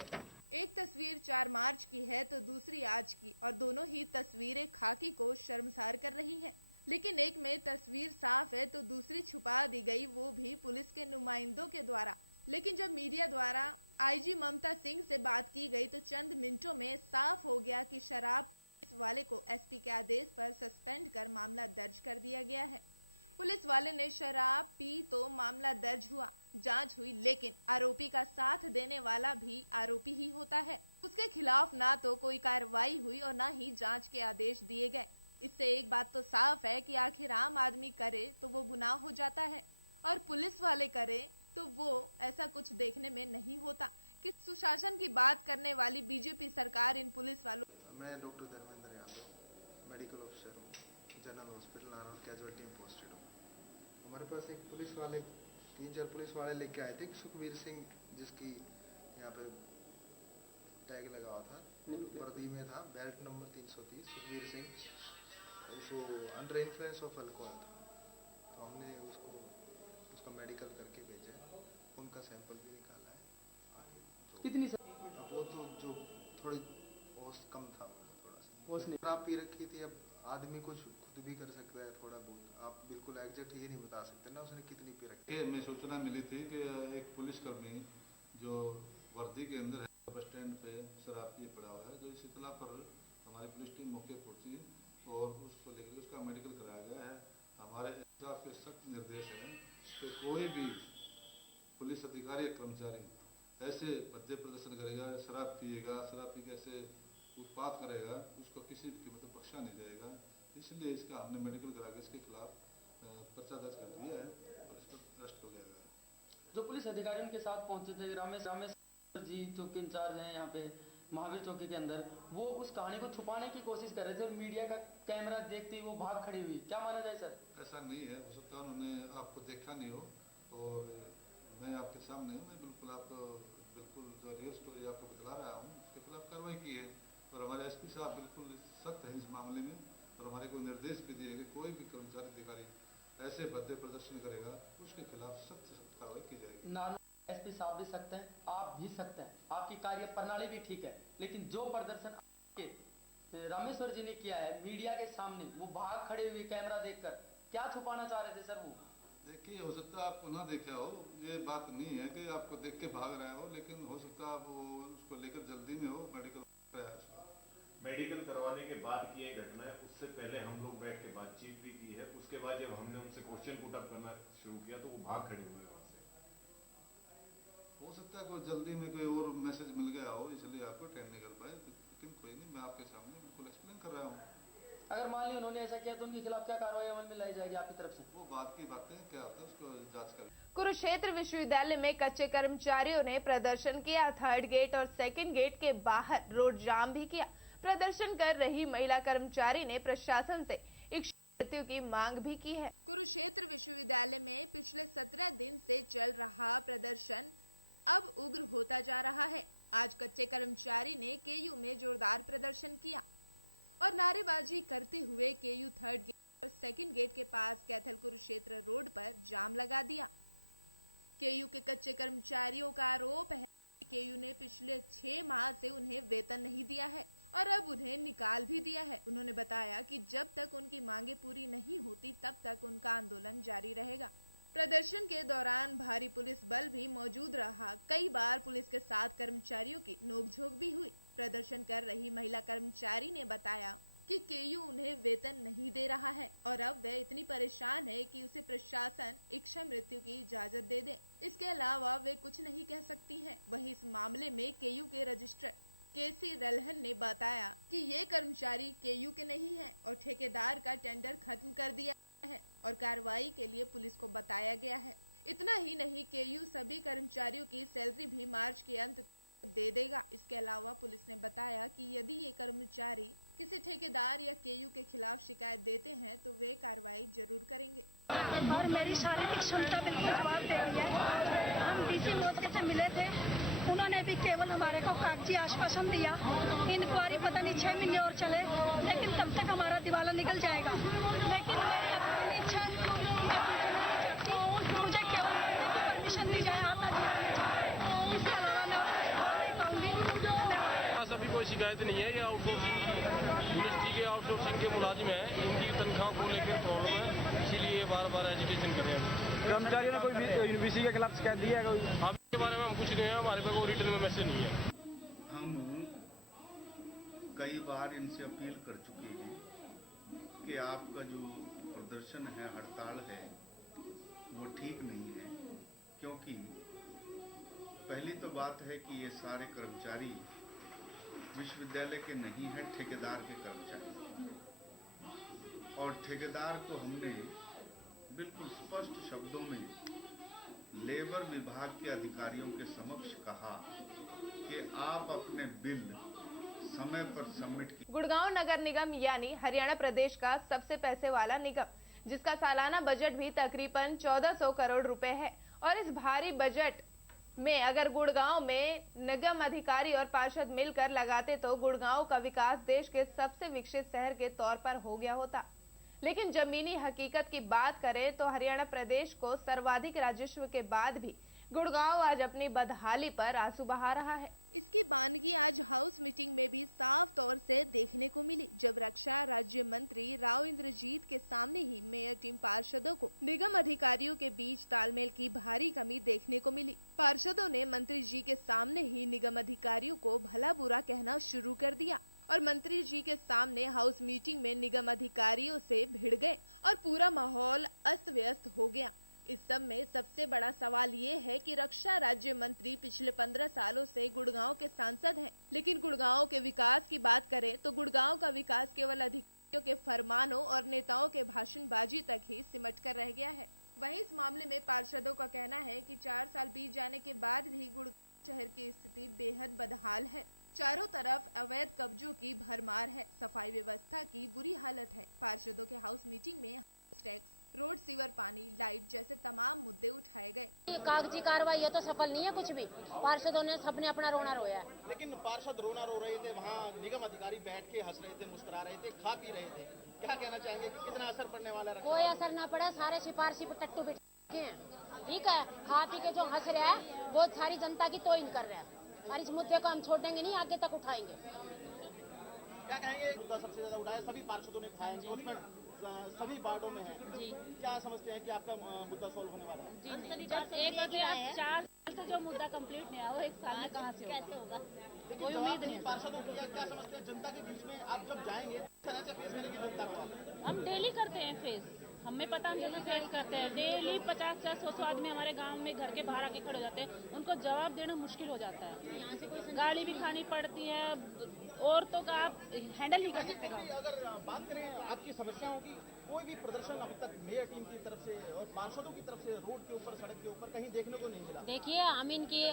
एक तस्वीर 4 मार्च की है तो दूसरी आज की, और दोनों ही तस्वीरें खाकी को शर्मसार कर रही हैं। लेकिन एक में तस्वीर साफ है तो दूसरी छुपा दी गई, वो भी पुलिस के नुमाइंदों के द्वारा। लेकिन जब मीडिया द्वारा आईजी ममता सिंह से बात की गई तो चंद मिनटों में साफ हो गया कि शराब पुलिस वाले को एसपी के आदेश पर सस्पेंड कर मामला दर्ज कर दिया गया है। पुलिस वाले ने शराब पी तो मामला दर्ज हुआ, जांच हुई, लेकिन आरोपी का साथ देने वाला भी आरोपी ही होता है। उसके खिलाफ ना तो कोई कार्रवाई हुई और ना ही जांच के आदेश दिए गए। इससे एक बात तो साफ है कि आखिर आम आदमी करे तो वो गुनाह हो जाता है और पुलिस वाले करे तो वो ऐसा कुछ देखने में नहीं होता। कि सुशासन की बात करने वाली बीजेपी सरकार इन पुलिस वालों। मैं doctor Dharmendra Yadav, medical officer हूँ, जनरल हॉस्पिटल नारनौल कैजुअलिटी में पोस्टेड हूँ। हमारे पास एक पुलिस वाले 3-4 पुलिस वाले लेके आए थे, सुखवीर सिंह, जिसकी यहाँ पे टैग लगा हुआ था, वर्दी में था, बेल्ट नंबर 330, सुखवीर सिंह, उसको अंडर इन्फ्लुएंस ऑफ अल्कोहल था। तो हमने उसका मेडिकल करके भेजा है, उनका सैंपल भी निकाला है। कितनी वो तो जो थोड़ी होश कम था, थोड़ा सा शराब पी रखी थी। अब आदमी कुछ खुद भी कर सकता है थोड़ा बहुत, आप बिल्कुल एग्जैक्ट ये नहीं बता सकते ना उसने कितनी पी रखी। हमें सूचना मिली थी कि एक पुलिसकर्मी जो वर्दी के अंदर है बस स्टैंड पे शराब पिए पड़ा हुआ है। जो इस इतला पर हमारी पुलिस टीम मौके पहुंची और उसको लेकर उसका मेडिकल कराया गया है। हमारे स्टाफ के सख्त निर्देश हैं कि कोई भी पुलिस अधिकारी या कर्मचारी ऐसे भद्दे प्रदर्शन करेगा, शराब पिएगा, शराब पी के ऐसे उत्पात करेगा, उसको किसी भी कीमत पर बख्शा नहीं जाएगा। इसलिए इसका हमने मेडिकल करा के इसके खिलाफ पर्चा दर्ज कर दिया है और इस पर अरेस्ट हो जाएगा। जो पुलिस अधिकारियों के साथ पहुंचे थे, रामेश जी चौकी इंचार्ज हैं यहाँ पे महावीर चौकी के अंदर, वो उस कहानी को छुपाने की कोशिश कर रहे थे और मीडिया का कैमरा देखते ही वो भाग खड़ी हुई। क्या माना जाए सर? ऐसा नहीं है, हो सकता है उन्होंने आपको देखा नहीं हो और मैं आपके सामने हूँ। मैं बिल्कुल आपको बिल्कुल जो रियल स्टोरी आपको बतला रहा हूँ, उसके खिलाफ कार्रवाई की है और हमारे एसपी साहब बिल्कुल सख्त है इस मामले में और हमारे को निर्देश भी दिए कि कोई भी कर्मचारी अधिकारी ऐसे भद्दे प्रदर्शन करेगा उसके खिलाफ सख्त कार्रवाई की जाएगी। एसपी साहब भी सख्त हैं, आप भी सख्त हैं, आपकी कार्य प्रणाली भी ठीक है, लेकिन जो प्रदर्शन रामेश्वर जी ने किया है मीडिया के सामने, वो भाग खड़े हुए कैमरा देखकर, क्या छुपाना चाह रहे थे सर वो? देखिए, हो सकता है आपको ना देखा हो, ये बात नहीं है कि आपको देख के भाग रहा हो, लेकिन हो सकता है आप उसको लेकर जल्दी में हो मेडिकल मेडिकल करवाने के बाद की ये घटना है। उससे पहले हम लोग बैठ के बातचीत भी की है। उसके बाद जब हमने उनसे क्वेश्चन पुट अप करना शुरू किया तो वो भाग खड़े हुए वहां से। हो सकता है कोई जल्दी में कोई और मैसेज मिल गया हो, इसलिए आपको अटेंड नहीं कर पाए, लेकिन कोई नहीं, मैं आपके सामने बिल्कुल एक्सप्लेन कर रहा हूँ। अगर मान ली उन्होंने ऐसा किया तो उनके खिलाफ क्या कार्रवाई अमल में लाई जाएगी आपकी तरफ से? वो बात की बातें क्या होता है उसको जांच कर। कुरुक्षेत्र विश्वविद्यालय में कच्चे कर्मचारियों ने प्रदर्शन किया। 3rd गेट और 2nd गेट के बाहर रोड जाम भी किया। प्रदर्शन कर रही महिला कर्मचारी ने प्रशासन से इच्छा की मांग भी की है। कुरुक्षेत्र विश्वविद्यालय में पिछले 17 दिन से चल रहा प्रदर्शन अब उग्र होता जा रहा है। आज कच्चे कर्मचारी ने केयू में जोरदार प्रदर्शन किया और नारेबाजी करते हुए केयू 3rd गेट और 2nd गेट के पास कैथल कुरुक्षेत्र रोड पर जाम लगा दिया। केयू के कच्चे कर्मचारियों का आरोप है कि केयू ने पिछले 6 माह से उन्हें वेतन नहीं दिया है और अब उन्हें निकाल भी दिया है। उन्होंने बताया कि जब तक उनकी मांगे पूरी नहीं होती तब तक उनका आंदोलन जारी रहेगा। प्रदर्शन के दौरान भारी पुलिस बल भी मौजूद रहा। कई बार पुलिस के साथ कर्मचारियों की नोकझोंक भी हुई। प्रदर्शन कर रही महिला कर्मचारी ने बताया कि केयू उन्हें वेतन नहीं दे रहा है और अब वह इतनी परेशान है कि उसे प्रशासन इच्छा मृत्यु की इजाजत दे दे। इसके अलावा वे कुछ नहीं कह सकती हैं। वहीं इस मामले में केयू के रजिस्ट्रार केसी रलहन ने बताया कि ये कर्मचारी केयू के नहीं हैं और ठेकेदार का टेंडर खत्म कर दिया है और कार्रवाई के लिए पुलिस को बताया गया है। इतना ही नहीं, केयू सभी कर्मचारियों की सैलरी भी मार्च के अंत दे देगा। इसके अलावा पुलिस ने बताया कि यदि ये कर्मचारी किसी ठेकेदार या केयू के खिलाफ शिकायत देते हैं तो वे कार्रवाई जरूर करेंगे। और मेरी शारीरिक क्षमता बिल्कुल जवाब दे रही है। हम डीसी महोदय से मिले थे, उन्होंने भी केवल हमारे को कागजी आश्वासन दिया। इंक्वायरी पता नहीं 6 महीने और चले, लेकिन तब तक हमारा दिवाला निकल जाएगा। लेकिन मेरी अपनी इच्छा मुझे केवल परमिशन दी जाए, इसके अलावा मैं नहीं पाऊंगी। अभी कोई शिकायत नहीं है। ये यूनिवर्सिटी के आउटसोर्सिंग के मुलाजिम हैं, इनकी तनख्वाह को लेकर प्रॉब्लम है, इसीलिए बार-बार एजुकेशन कर रहे हैं। कर्मचारियों ने कोई यूनिवर्सिटी के खिलाफ शिकायत दी है? कोई इसके बारे में हम कुछ नहीं है, हमारे पास कोई रिटर्न में मैसेज नहीं है। हम कई बार इनसे अपील कर चुके हैं कि आपका जो प्रदर्शन है, हड़ताल है, वो ठीक नहीं है, क्योंकि पहली तो बात है कि ये सारे कर्मचारी विश्वविद्यालय के नहीं है, ठेकेदार के कर्मचारी, और ठेकेदार को हमने बिल्कुल स्पष्ट शब्दों में लेबर विभाग के अधिकारियों के समक्ष कहा कि आप अपने बिल समय पर सबमिट कीजिए। गुड़गांव नगर निगम यानी हरियाणा प्रदेश का सबसे पैसे वाला निगम, जिसका सालाना बजट भी तकरीबन 1400 करोड़ रुपए है, और इस भारी बजट में अगर गुड़गांव में निगम अधिकारी और पार्षद मिलकर लगाते तो गुड़गांव का विकास देश के सबसे विकसित शहर के तौर पर हो गया होता। लेकिन जमीनी हकीकत की बात करें तो हरियाणा प्रदेश को सर्वाधिक राजस्व के बाद भी गुड़गांव आज अपनी बदहाली पर आंसू बहा रहा है। इसकी बानगी आज हाउस मीटिंग में भी साफ तौर से देखने को मिली, जब रक्षा राज्य मंत्री राव इंद्रजीत के सामने ही मेयर टीम पार्षदों को निगम अधिकारियों के बीच तालमेल की भारी कमी देखने को मिली। पार्षदों ने मंत्री जी के सामने ही निगम अधिकारियों को भला बुरा कहना शुरू कर दिया और मंत्री जी के सामने हाउस मीटिंग में निगम अधिकारियों से भिड़ गए और पूरा माहौल अस्त व्यस्त हो गया। इस सब में सबसे बड़ा सवाल ये है कि रक्षा राज्य मंत्री पिछले 15 सालों से गुड़गांव के सांसद हैं, लेकिन गुड़गांव के विकास की बात करें तो गुड़गांव का विकास केवल अधिकारियों के फरमानों और नेताओं के भाषणबाजी तक ही सिमट कर रह गया है। वहीं इस मामले में पार्षदों का कहना है कि 4 साल बीत जाने के बाद भी गुड़गांव शहर की स्थिति बेहद बदहाल है। चारों तरफ अवैध कब्जों की भरमार है, सफाई व्यवस्था की बुरी हालत है। पार्षदों के हाउस मीटिंग में हाउस टैक्स, रोड, सीवर, पानी, लाइट जैसे तमाम मुद्दे उठाए गए। ये कागजी कार्रवाई है तो सफल नहीं है कुछ भी। पार्षदों ने सबने अपना रोना रोया है। लेकिन पार्षद रोना रो रहे थे, वहाँ निगम अधिकारी बैठ के हंस रहे थे, मुस्कुरा रहे थे, खा पी रहे थे। क्या कहना चाहेंगे कि कितना असर पड़ने वाला है? कोई असर ना पड़ा, सारे सिफारशी पे टट्टू बिठे हैं। ठीक है, खा पी के जो हंस रहा है वो सारी जनता की तोहिन कर रहा है, और इस मुद्दे को हम छोड़ेंगे नहीं, आगे तक उठाएंगे। क्या कहेंगे? मुद्दा सबसे ज्यादा उठाया, सभी पार्षदों ने उठाया, सभी वार्डों में है जी। क्या समझते हैं कि आपका मुद्दा सॉल्व होने वाला है? जी, जब एक बजे आप 4 साल से जो मुद्दा कंप्लीट नहीं हुआ वो 1 साल में कहाँ से होगा? कोई उम्मीद नहीं। पार्षदों को क्या समझते हैं जनता के बीच में आप जब जाएंगे तरह से फेस करेंगे जनता को? हम डेली करते हैं फेस, हमें पता हम जैसे फेस करते हैं डेली। 50-100 आदमी हमारे गांव में घर के बाहर आके खड़े हो जाते हैं, उनको जवाब देना मुश्किल हो जाता है। यहाँ से कोई गाली भी खानी पड़ती है, औरतों का आप हैंडल नहीं कर सकते। अगर बात करें आपकी समस्याओं की, कोई भी प्रदर्शन अभी तक मेयर टीम की तरफ से और पार्षदों की तरफ से रोड के ऊपर, सड़क के ऊपर कहीं देखने को नहीं मिला। देखिए, हम इनकी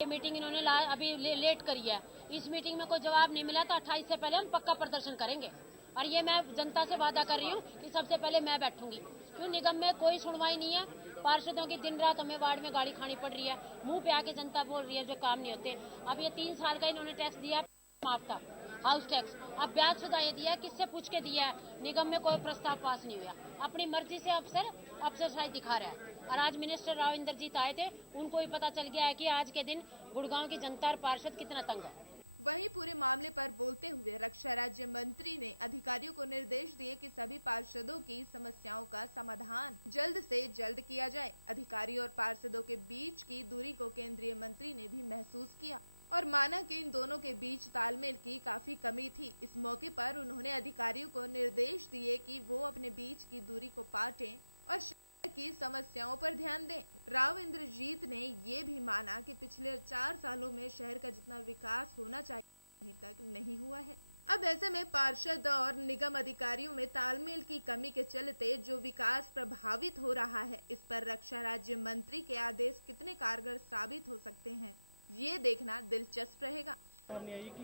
मीटिंग इन्होंने अभी लेट करी है, इस मीटिंग में कोई जवाब नहीं मिला तो 28 से पहले हम पक्का प्रदर्शन करेंगे। और ये मैं जनता से वादा कर रही हूँ कि सबसे पहले मैं बैठूंगी, क्यों निगम में कोई सुनवाई नहीं है। पार्षदों की दिन रात हमें वार्ड में गाड़ी खानी पड़ रही है, मुंह पे आके जनता बोल रही है जो काम नहीं होते। अब ये 3 साल का इन्होंने टैक्स दिया माफ था, हाउस टैक्स, अब ब्याज सुधा ये दिया, किससे पूछ के दिया है? निगम में कोई प्रस्ताव पास नहीं हुआ, अपनी मर्जी से अफसरशाही दिखा रहा है। और आज मिनिस्टर राव इंद्रजीत आए थे, उनको भी पता चल गया है कि आज के दिन गुड़गांव की जनता और पार्षद कितना तंग है। वहीं पूरे मामले पर बोलते हुए रक्षा राज्य मंत्री ने अधिकारियों को निर्देश दिए कि सभी पार्षदों की समस्याओं का समाधान जल्द से जल्द किया जाए। अधिकारी और पार्षदों के बीच की दूरी को केंद्रीय मंत्री ने भी महसूस किया और माना कि इन दोनों के बीच तालमेल की काफी कमी थी। इस मौके पर उन्होंने अधिकारियों को निर्देश दिए कि वो अपने बीच की दूरी को पाटें और शहर की समस्याओं पर ध्यान दें। राव इंद्रजीत ने ये भी माना कि पिछले 4 सालों में शहर का जितना विकास होना चाहिए अभी तक नहीं हुआ है। अब ऐसे में पार्षद और निगम अधिकारियों में तालमेल की कमी के चलते जो विकास प्रभावित हो रहा है, इस पर रक्षा राज्य मंत्री के आदेश कितने कारगर साबित हो सकते हैं, ये देखना दिलचस्प रहेगा। कि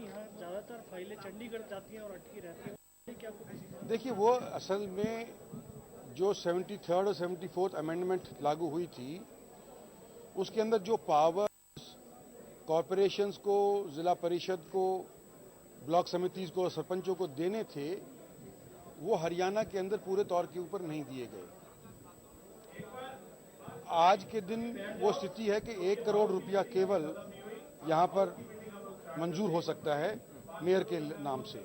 यहाँ ज्यादातर फाइलें चंडीगढ़ जाती हैं और अटकी रहती हैं, क्या देखिए, वो असल में जो 73rd और 74th अमेंडमेंट लागू हुई थी, उसके अंदर जो पावर्स कॉरपोरेशंस को, जिला परिषद को, ब्लॉक समितियों को, सरपंचों को देने थे, वो हरियाणा के अंदर पूरे तौर के ऊपर नहीं दिए गए। आज के दिन वो स्थिति है कि 1 करोड़ रुपया केवल यहाँ पर मंजूर हो सकता है मेयर के नाम से,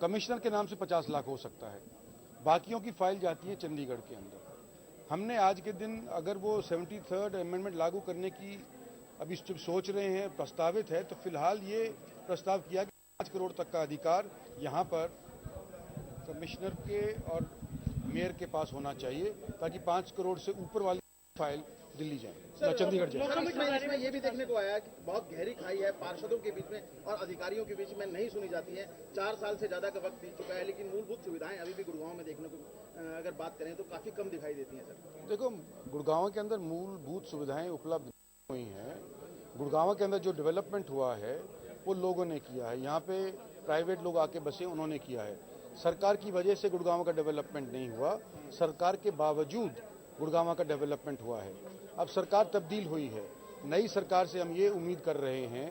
कमिश्नर के नाम से 50 लाख हो सकता है, बाकियों की फाइल जाती है चंडीगढ़ के अंदर। हमने आज के दिन अगर वो 73rd अमेंडमेंट लागू करने की अभी सोच रहे हैं, प्रस्तावित है, तो फिलहाल ये प्रस्ताव किया कि 5 करोड़ तक का अधिकार यहाँ पर कमिश्नर के और मेयर के पास होना चाहिए, ताकि 5 करोड़ से ऊपर वाली फाइल दिल्ली जाए, चंडीगढ़ जाए। इसमें ये भी देखने को आया कि बहुत गहरी खाई है पार्षदों के बीच में और अधिकारियों के बीच में, नहीं सुनी जाती है। 4 साल से ज्यादा का वक्त बीत चुका है, लेकिन मूलभूत सुविधाएं अभी भी गुड़गांव में देखने को अगर बात करें तो काफी कम दिखाई देती हैं। सर देखो, गुड़गांव के अंदर मूलभूत सुविधाएं उपलब्ध हुई हैं। गुड़गांव के अंदर जो डेवलपमेंट हुआ है वो लोगों ने किया है, यहाँ पे प्राइवेट लोग आके बसे, उन्होंने किया है। सरकार की वजह से गुड़गांव का डेवलपमेंट नहीं हुआ, सरकार के बावजूद गुड़गांव का डेवलपमेंट हुआ है। अब सरकार तब्दील हुई है, नई सरकार से हम ये उम्मीद कर रहे हैं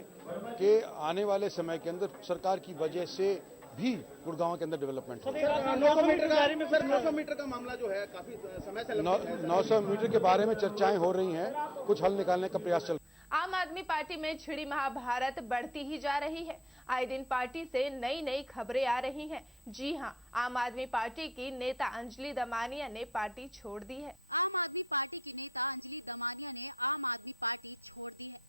कि आने वाले समय के अंदर सरकार की वजह से भी गुड़गांव के अंदर डेवलपमेंट हो। 900 मीटर का मामला जो है काफी समय से 900 मीटर के बारे में चर्चाएं हो रही हैं, कुछ हल निकालने का प्रयास चल। आम आदमी पार्टी में छिड़ी महाभारत बढ़ती ही जा रही है। आए दिन पार्टी से नई नई खबरें आ रही हैं। जी हां, आम आदमी पार्टी की नेता अंजलि दमानिया ने पार्टी छोड़ दी है। आम आदमी पार्टी की नेता अंजलि दमानिया ने आम आदमी पार्टी छोड़ दी है।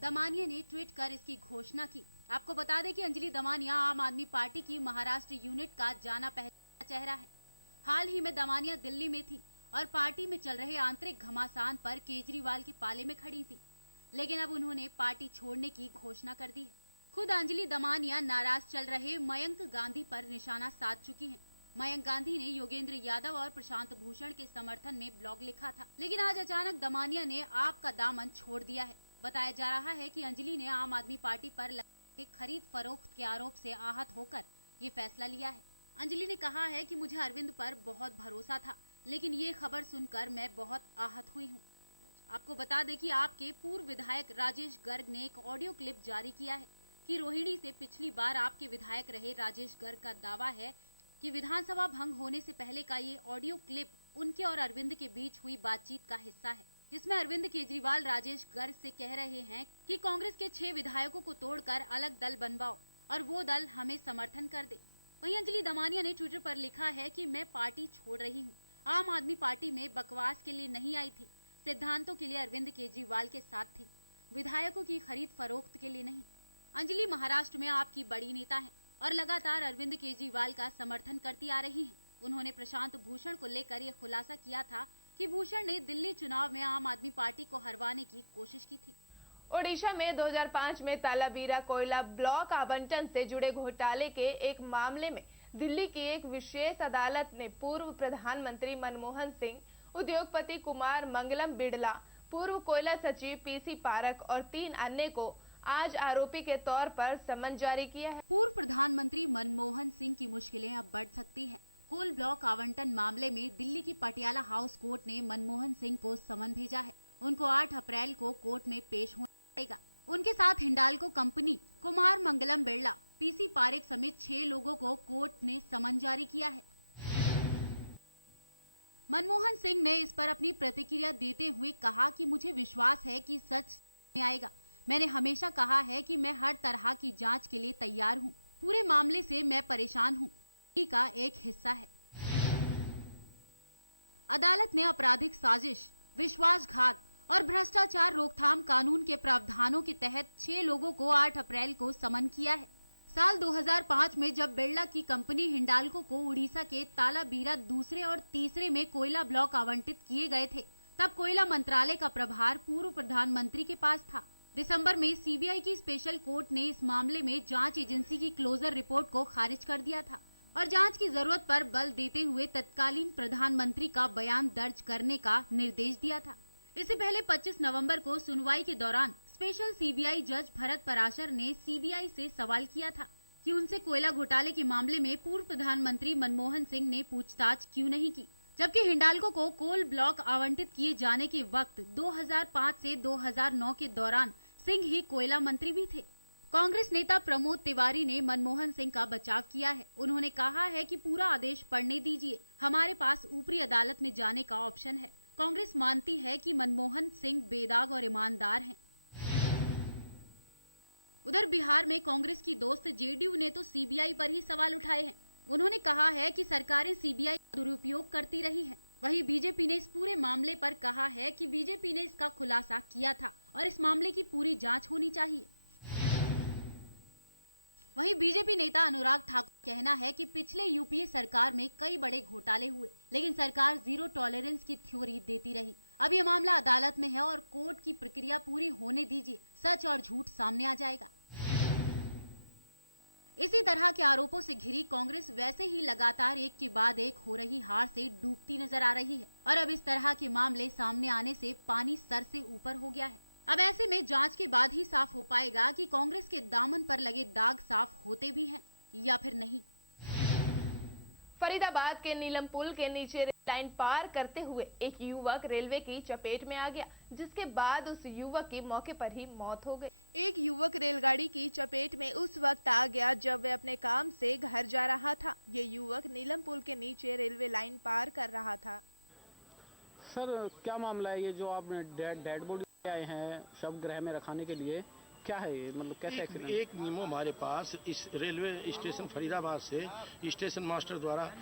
दमानिया ने ट्वीट कर इसकी घोषणा की। आपको बता दें कि अंजलि दमानिया आम आदमी पार्टी की महाराष्ट्र यूनिट का जाना पहचाना चेहरा है। हाल ही में दमानिया दिल्ली में थी और पार्टी में चल रहे आंतरिक घमासान पर केजरीवाल के पाले में खड़ी थी, लेकिन अब उन्होंने पार्टी छोड़ने की घोषणा कर दी है। खुद अंजलि दमानिया नाराज चल रहे मयंक गांधी पर निशाना साध चुकी हैं। मयंक गांधी ने योगेंद्र यादव और प्रशांत भूषण के समर्थन में ब्लॉग लिखा था, लेकिन आज अचानक दमानिया ने आप का दामन छोड़ दिया है। बताया जा रहा है कि अंजलि ने आम आदमी पार्टी पर लगे खरीद फरोख्त के आरोप से आहत होकर ये फैसला लिया है। अंजलि ने कहा है कि मुझे अरविंद पर बहुत भरोसा था, लेकिन ये खबर सुनकर मैं बहुत आहत हुई हूँ। आपको बता दें कि आपके पूर्व विधायक राजेश गर्ग ने एक ऑडियो क्लिप जारी किया है कि रोहिणी से पिछली बार आपके विधायक रहे राजेश गर्ग का दावा है कि विधानसभा भंग होने से पहले का ये ऑडियो क्लिप उनके और अरविंद के बीच हुई बातचीत का हिस्सा है, जिसमें अरविंद केजरीवाल राजेश गर्ग से कह रहे हैं कि कांग्रेस के 6 विधायकों को तोड़कर अलग दल बनवाओ और वो दल हमें समर्थन कर दे। वहीं अंजलि दमानिया ने ट्विटर पर लिखा है कि मैं पार्टी छोड़ रही हूँ। आम आदमी पार्टी में बकवास के लिए नहीं आई थी, सिद्धांतों के लिए अरविंद केजरीवाल के साथ थी, विधायकों की खरीद फरोख्त के लिए नहीं। अंजलि महाराष्ट्र में आपकी बड़ी नेता हैं और लगातार अरविंद केजरीवाल का समर्थन करती आ रही हैं। उन्होंने प्रशांत भूषण को लेकर यह खुलासा किया था कि भूषण ने दिल्ली चुनाव में आम आदमी पार्टी को हरवाने की कोशिश की थी। ओडिशा में 2005 में तालाबीरा कोयला ब्लॉक आवंटन से जुड़े घोटाले के एक मामले में दिल्ली की एक विशेष अदालत ने पूर्व प्रधानमंत्री मनमोहन सिंह, उद्योगपति कुमार मंगलम बिड़ला, पूर्व कोयला सचिव पीसी पारक और 3 अन्य को आज आरोपी के तौर पर समन जारी किया है। पूर्व प्रधानमंत्री मनमोहन सिंह की मुश्किलें अब बढ़ सकती हैं। कोल ब्लॉक आवंटन मामले में दिल्ली की पटियाला हाउस कोर्ट ने मनमोहन सिंह को समन भेजा है। उनको 8 अप्रैल को कोर्ट में पेश होना पड़ेगा। उनके साथ हिंडाल्को कंपनी, कुमार मंगलम बिड़ला, पीसी पारेख समेत 6 लोगों को कोर्ट ने समन जारी किया है। मनमोहन सिंह ने इस पर अपनी प्रतिक्रिया देते हुए कहा कि मुझे विश्वास है कि सच सामने आएगा। मैंने हमेशा कहा है कि मैं हर तरह की जांच के लिए तैयार हूं। पूरे मामले से मैं परेशान हूं, का एक हिस्सा है। अदालत ने आपराधिक साजिश, विश्वासघात और भ्रष्टाचार रोकथाम कानून के प्रावधानों के तहत 6 लोगों को 8 अप्रैल को समन किया है। साल 2005 में जब बिड़ला की कंपनी हिंडाल्को को उड़ीसा के तालाबीरा दूसरे और तीसरे में कोयला ब्लॉक आवंटित किए गए थे, तब कोयला मंत्रालय का प्रभार पूर्व प्रधानमंत्री के पास था। दिसंबर में सीबीआई की स्पेशल कोर्ट ने इस मामले में जांच एजेंसी की क्लोजर रिपोर्ट को खारिज कर दिया था और जांच की जरूरत पर बल देते हुए तत्कालीन प्रधानमंत्री का बयान दर्ज करने का निर्देश दिया था। इससे पहले 25 नवंबर को सुनवाई के दौरान स्पेशल सीबीआई जज भरत पराशर ने सीबीआई से सवाल किया था कि उनसे कोयला घोटाले के मामले में पूर्व प्रधानमंत्री मनमोहन सिंह ने पूछताछ क्यों नहीं की, जबकि हिंडाल्को को कोल ब्लॉक आवंटित किए जाने के वक्त 2005 से 2009 के दौरान सिंह ही कोयला मंत्री भी थे। कांग्रेस नेता प्रमोद तिवारी ने मनमोहन सिंह का बचाव किया है। उन्होंने कहा है कि पूरा आदेश पढ़ने दीजिए, हमारे पास ऊपरी अदालत में जाने का ऑप्शन है। कांग्रेस मानती है कि मनमोहन सिंह बेदाग और ईमानदार हैं। उधर बिहार में कांग्रेस की दोस्त जेडीयू ने तो सीबीआई पर ही सवाल उठाए हैं। उन्होंने कहा है कि सरकारें सीबीआई का दुरुपयोग करती रही हैं। वहीं बीजेपी ने इस पूरे मामले पर कहा है कि बीजेपी ने इसका खुलासा किया था और इस मामले की पूरी जांच होनी चाहिए। वहीं बीजेपी नेता अनुराग ठाकुर का कहना है कि पिछले यूपीए सरकार में कई बड़े घोटाले हुए, लेकिन सरकार जीरो टॉलरेंस की थ्योरी देती रही। अब ये मामला अदालत में है और कोर्ट की प्रक्रिया पूरी होने दीजिए, सच और झूठ सामने आ जाएगा। इसी तरह के आरोपों से घिरी कांग्रेस वैसे ही लगातार एक के बाद एक हो रही हार से डूबती नजर आ रही है और अब इस तरह के मामले सामने आने से पानी सर से ऊपर हो गया है। अब ऐसे में जांच के बाद ही साफ हो पाएगा कि कांग्रेस के दामन पर लगे दाग साफ होते भी हैं या फिर नहीं। फरीदाबाद के नीलम पुल के नीचे रेल लाइन पार करते हुए एक युवक रेलवे की चपेट में आ गया, जिसके बाद उस युवक की मौके पर ही मौत हो गई। एक युवक रेलगाड़ी की चपेट में उस वक्त आ गया जब वह अपने काम से घर जा रहा था। ये युवक नीलम पुल के नीचे रेलवे लाइन पार कर रहा था। सर, क्या मामला है ये जो आप डेड बॉडी आए हैं शव गृह में रखाने के लिए, क्या है ये, मतलब कैसे एक्सीडेंट? एक मीमो हमारे पास इस रेलवे स्टेशन फरीदाबाद से स्टेशन मास्टर द्वारा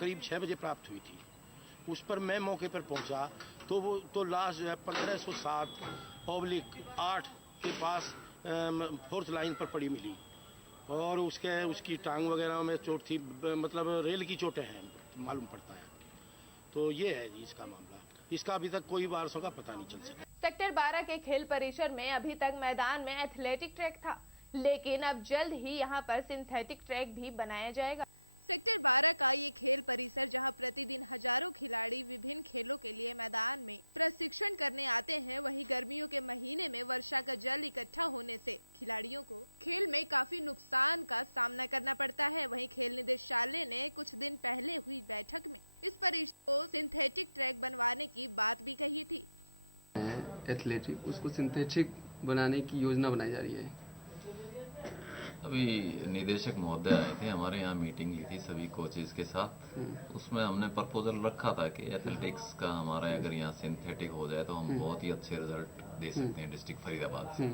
करीब 6 बजे प्राप्त हुई थी। उस पर मैं मौके पर पहुंचा तो वो तो लाश जो है 1507/8 के पास 4th लाइन पर पड़ी मिली और उसकी टांग वगैरह में चोट थी, मतलब रेल की चोटें हैं मालूम पड़ता है। तो ये है जी इसका मामला। इसका अभी तक कोई वारसों का पता नहीं चल सका। सेक्टर 12 के खेल परिसर में अभी तक मैदान में एथलेटिक ट्रैक था, लेकिन अब जल्द ही यहां पर सिंथेटिक ट्रैक भी बनाया जाएगा। सेक्टर 12 का ये खेल परिसर जहां प्रतिदिन हजारों खिलाड़ी विभिन्न खेलों के लिए मैदान में प्रशिक्षण करने आते हैं, वहीं गर्मियों के महीने में वर्षा का जल इकट्ठा होने से खिलाड़ियों को खेल में काफी नुकसान का सामना करना पड़ता है। वहीं खेल निदेशालय ने कुछ दिन पहले हुई बैठक में इस परिसर को सिंथेटिक ट्रैक बनवाने की बात भी कही थी। एथलेटिक उसको सिंथेटिक बनाने की योजना बनाई जा रही है। अभी निदेशक महोदय आए थे, हमारे यहाँ मीटिंग ली थी सभी कोचेज के साथ। उसमें हमने प्रपोजल रखा था कि एथलेटिक्स का हमारा अगर यहाँ सिंथेटिक हो जाए तो हम बहुत ही अच्छे रिजल्ट दे सकते हैं डिस्ट्रिक्ट फरीदाबाद से।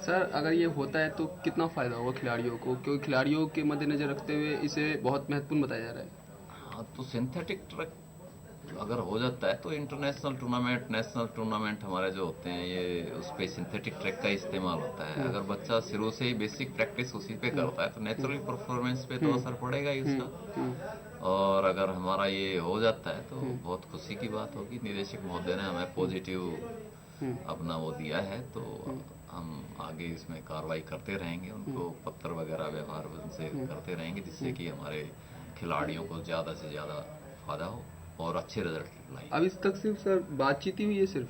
सर, अगर ये होता है तो कितना फायदा होगा खिलाड़ियों को, क्योंकि खिलाड़ियों के मद्देनजर रखते हुए इसे बहुत महत्वपूर्ण बताया जा रहा है। हाँ, तो सिंथेटिक ट्रैक अगर हो जाता है तो इंटरनेशनल टूर्नामेंट, नेशनल टूर्नामेंट हमारे जो होते हैं ये उस पे सिंथेटिक ट्रैक का इस्तेमाल होता है। अगर बच्चा शुरू से ही बेसिक प्रैक्टिस उसी पे करता है तो नेचुरल परफॉर्मेंस पे तो असर पड़ेगा ही उसका। और अगर हमारा ये हो जाता है तो बहुत खुशी की बात होगी। निदेशक महोदय ने हमें पॉजिटिव अपना वो दिया है, तो हम आगे इसमें कार्रवाई करते रहेंगे। उनको पत्र वगैरह व्यवहार उनसे करते रहेंगे जिससे कि हमारे खिलाड़ियों को ज़्यादा से ज़्यादा फायदा हो और अच्छे रिजल्ट लाए। अब इस तक सिर्फ सर बातचीत ही हुई है सिर्फ?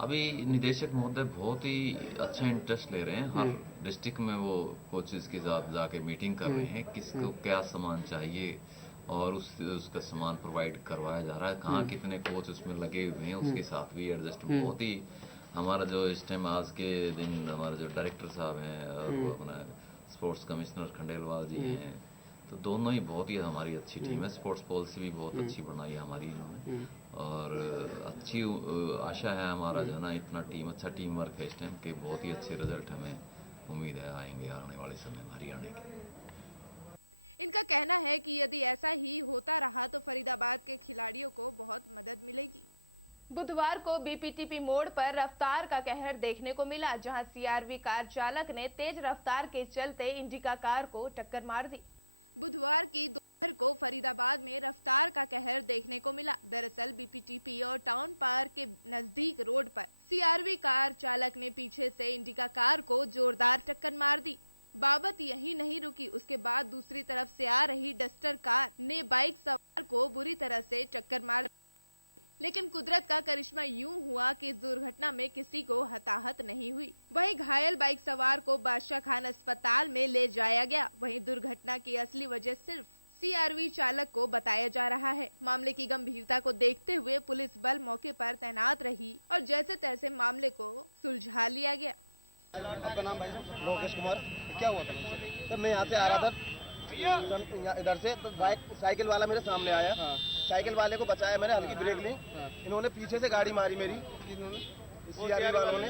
अभी निदेशक महोदय बहुत ही अच्छा इंटरेस्ट ले रहे हैं। हर डिस्ट्रिक्ट में वो कोचेस के साथ जाके मीटिंग कर रहे हैं, किसको क्या सामान चाहिए और उसका सामान प्रोवाइड करवाया जा रहा है। कहाँ कितने कोच उसमें लगे हुए हैं उसके साथ भी एडजस्ट। बहुत ही हमारा जो इस टाइम आज के दिन हमारे जो डायरेक्टर साहब हैं और अपना स्पोर्ट्स कमिश्नर खंडेलवाल जी हैं, तो दोनों ही बहुत ही हमारी अच्छी टीम है। स्पोर्ट्स पॉलिसी भी बहुत अच्छी बनाई है हमारी इन्होंने और अच्छी आशा है हमारा जो है ना, इतना टीम अच्छा टीम वर्क है इस टाइम के बहुत ही अच्छे रिजल्ट हमें उम्मीद है आएंगे आने वाले समय में हरियाणा के। इनका कहना है कि यदि ऐसा ही होता रहा तो फरीदाबाद के खिलाड़ियों को बहुत मदद मिलेगी। बुधवार को बीपीटीपी मोड़ पर रफ्तार का कहर देखने को मिला, जहां सीआरवी कार चालक ने तेज रफ्तार के चलते इंडिका कार को टक्कर मार दी। बुधवार की दोपहर को फरीदाबाद में रफ्तार का कहर देखने को मिला। दरअसल बीपीटीपी और टाउन पार्क के नजदीक रोड पर सीआरवी कार चालक ने पीछे से इंडिका कार को जोरदार टक्कर मार दी। बाबत यही नहीं रुकी, उसके बाद दूसरी तरफ से आ रही डस्टर कार ने बाइक सवार को बुरी तरह से टक्कर मार, लेकिन कुदरत का करिश्मा यूं हुआ कि इस दुर्घटना में किसी को हताहत नहीं हुई। वहीं घायल बाइक सवार को बादशाह खान अस्पताल में ले जाया गया। वहीं दुर्घटना की असली वजह सिर्फ सीआरवी चालक को बताया जा रहा है। मामले की गंभीरता को देखते हुए पुलिस बल मौके पर तैनात रही और जैसे तैसे मामले को सुलझा लिया गया। आपका नाम भाई? लोकेश कुमार। क्या हुआ था? सर मैं यहाँ से आ रहा था इधर से, तो बाइक साइकिल वाला मेरे सामने आया। साइकिल वाले को बचाया मैंने, हल्की ब्रेक ली। इन्होंने पीछे से गाड़ी मारी मेरी, सीआरपी वालों ने।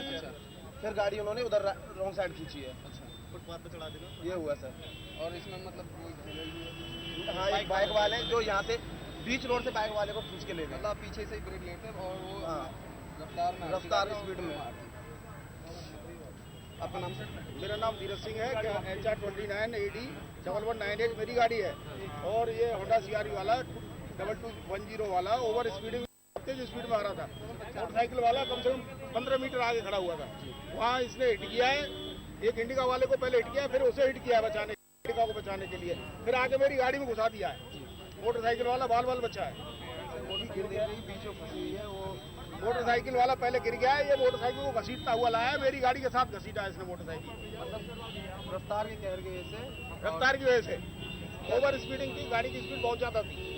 फिर गाड़ी उन्होंने उधर रॉन्ग साइड खींची है। फुटपाथ पे चढ़ा देना, ये हुआ सर। और इसमें मतलब हाँ, एक बाइक वाले जो यहाँ से बीच रोड से बाइक वाले को खींच के ले गए। मतलब पीछे से ही ब्रेक लेते और वो रफ्तार स्पीड में। आपका नाम सर? मेरा नाम धीरज सिंह है। HR 29 AD 1198 मेरी गाड़ी है और ये होंडा CRV वाला 2210 वाला ओवर स्पीड तेज स्पीड में आ रहा था। मोटरसाइकिल वाला कम से कम 15 मीटर आगे खड़ा हुआ था। वहाँ इसने हिट किया है, एक इंडिका वाले को पहले हिट किया, फिर उसे हिट किया बचाने, इंडिका को बचाने के लिए, फिर आगे मेरी गाड़ी में घुसा दिया है। मोटरसाइकिल वाला बाल बाल बचा है। मोटरसाइकिल वाला पहले गिर गया है, ये मोटरसाइकिल को घसीटता हुआ लाया है, मेरी गाड़ी के साथ घसीटा है इसने मोटरसाइकिल। मतलब रफ्तार की कहर की वजह से, रफ्तार की वजह से ओवर स्पीडिंग की, गाड़ी की स्पीड बहुत ज्यादा थी।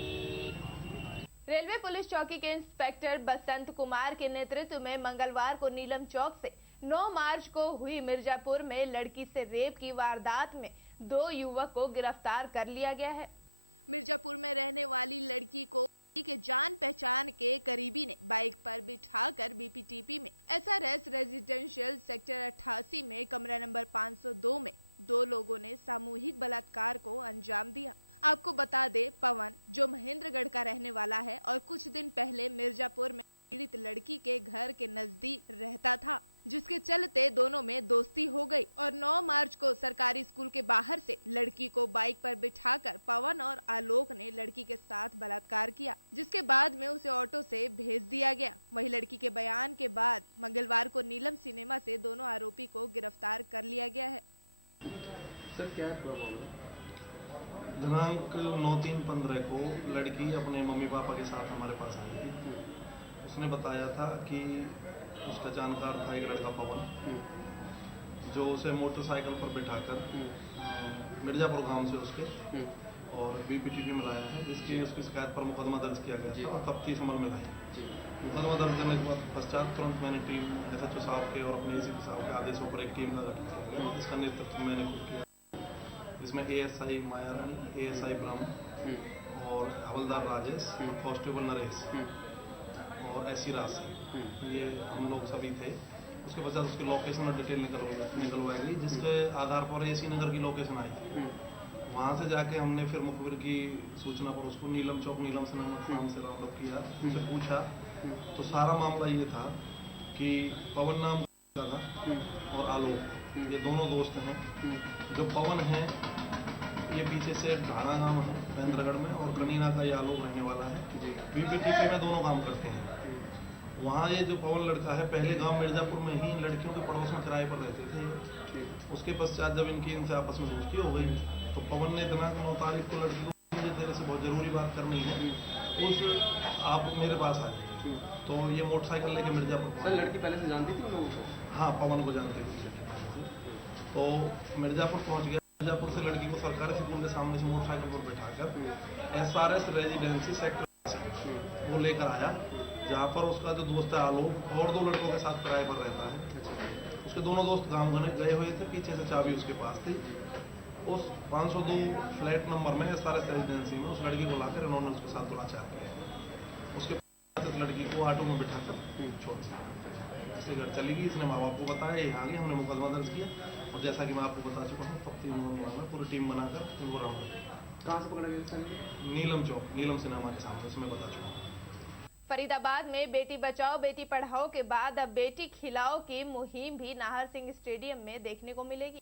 रेलवे पुलिस चौकी के इंस्पेक्टर बसंत कुमार के नेतृत्व में मंगलवार को नीलम चौक से 9 मार्च को हुई मिर्जापुर में लड़की से रेप की वारदात में 2 युवक को गिरफ्तार कर लिया गया है। मिर्जापुर में रहने वाली लड़की को के जान पहचान के करीबी ने बाइक पर बिठाकर बीपीटीपी में SRS रेजिडेंशियल सेक्टर 88 में कमरा नंबर 502 में 2 लोगों ने सामूहिक बलात्कार को अंजाम दिया। आपको बता दे, पवन जो महेंद्रगढ़ का रहने वाला है और कुछ दिन पहले मिर्जापुर में पीड़ित लड़की के घर के नजदीक रहता था, जिसके चलते दोनों में दोस्ती हो गई और 9 मार्च को सरकारी स्कूल के बाहर से लड़की को बाइक पर बिठाकर पवन और आलोक ने लड़की के साथ बलात्कार किया, जिसके बाद में उसे ऑटो से भेज दिया गया। वहीं लड़की के बयान के बाद मंगलवार को नीलम सिनेमा से दोनों आरोपी को गिरफ्तार कर लिया गया है। सर क्या प्रॉब्लम है? दिनांक 9/3/15 को लड़की अपने मम्मी पापा के साथ हमारे पास आई थी। उसने बताया था कि उसका जानकार था एक लड़का पवन, जो उसे मोटरसाइकिल पर बिठाकर मिर्जापुर गांव से उसके और बीपीटीपी में लाया है, जिसकी उसकी शिकायत पर मुकदमा दर्ज किया गया था और तफ्तीश अमल में लाई। मुकदमा दर्ज करने के बाद पश्चात तुरंत मैंने टीम SHO साहब के और अपने ACP साहब के आदेशों पर एक टीम का गठन किया गया, जिसका नेतृत्व मैंने खुद किया, जिसमें ASI माया रानी, ASI ब्रह्म और हवलदार राजेश, कांस्टेबल नरेश और SC राशि, ये हम लोग सभी थे। उसके पश्चात उसकी लोकेशन और डिटेल निकलवाई गई, जिसके आधार पर AC नगर की लोकेशन आई थी। वहाँ से जाके हमने फिर मुखबिर की सूचना पर उसको नीलम चौक नीलम सिनेमा नाम से राउंड अप किया, उससे पूछा तो सारा मामला ये था कि पवन नाम का था और आलोक, ये दोनों दोस्त हैं। जो पवन है ये पीछे से ढाणा गांव है महेंद्रगढ़ में, और कनीना का ये आलोक रहने वाला है। बीपीटीपी में दोनों काम करते हैं। वहाँ ये जो पवन लड़का है पहले गांव मिर्जापुर में ही लड़कियों के पड़ोस में किराए पर रहते थे। उसके पश्चात जब इनसे आपस में दोस्ती हो गई तो पवन ने दिनांक 9 तारीख को लड़की को, मुझे तेरे से बहुत जरूरी बात करनी है, आप मेरे पास आ जाइए। तो ये मोटरसाइकिल लेके मिर्जापुर। सर लड़की पहले से जानती थी उन लोगों को? हाँ, पवन को जानते थे। तो मिर्जापुर पहुँच गया। मिर्जापुर से लड़की को सरकारी स्कूल के सामने से मोटरसाइकिल पर बैठाकर SRS रेजिडेंसी सेक्टर वो लेकर आया, जहाँ पर उसका जो दोस्त है आलोक और 2 लड़कों के साथ किराए पर रहता है। उसके दोनों दोस्त गाँव गए हुए थे, पीछे से चाबी उसके पास थी। उस 502 फ्लैट नंबर में SRS रेजिडेंसी में उस लड़की को लाकर इन्होंने उसके साथ दुराचार किया। उसके बाद इस लड़की को ऑटो में बिठाकर छोड़ दिया। ऐसे घर चली गई। इसने माँ बाप को बताया, यहाँ आगे हमने मुकदमा दर्ज किया और जैसा कि मैं आपको बता चुका हूँ, पूरी टीम बनाकर उनको राउंड। कहाँ से पकड़ा गया? नीलम चौक, नीलम सिनेमा के सामने, उसमें बता चुका हूँ। फरीदाबाद में बेटी बचाओ बेटी पढ़ाओ के बाद अब बेटी खिलाओ की मुहिम भी नाहर सिंह स्टेडियम में देखने को मिलेगी।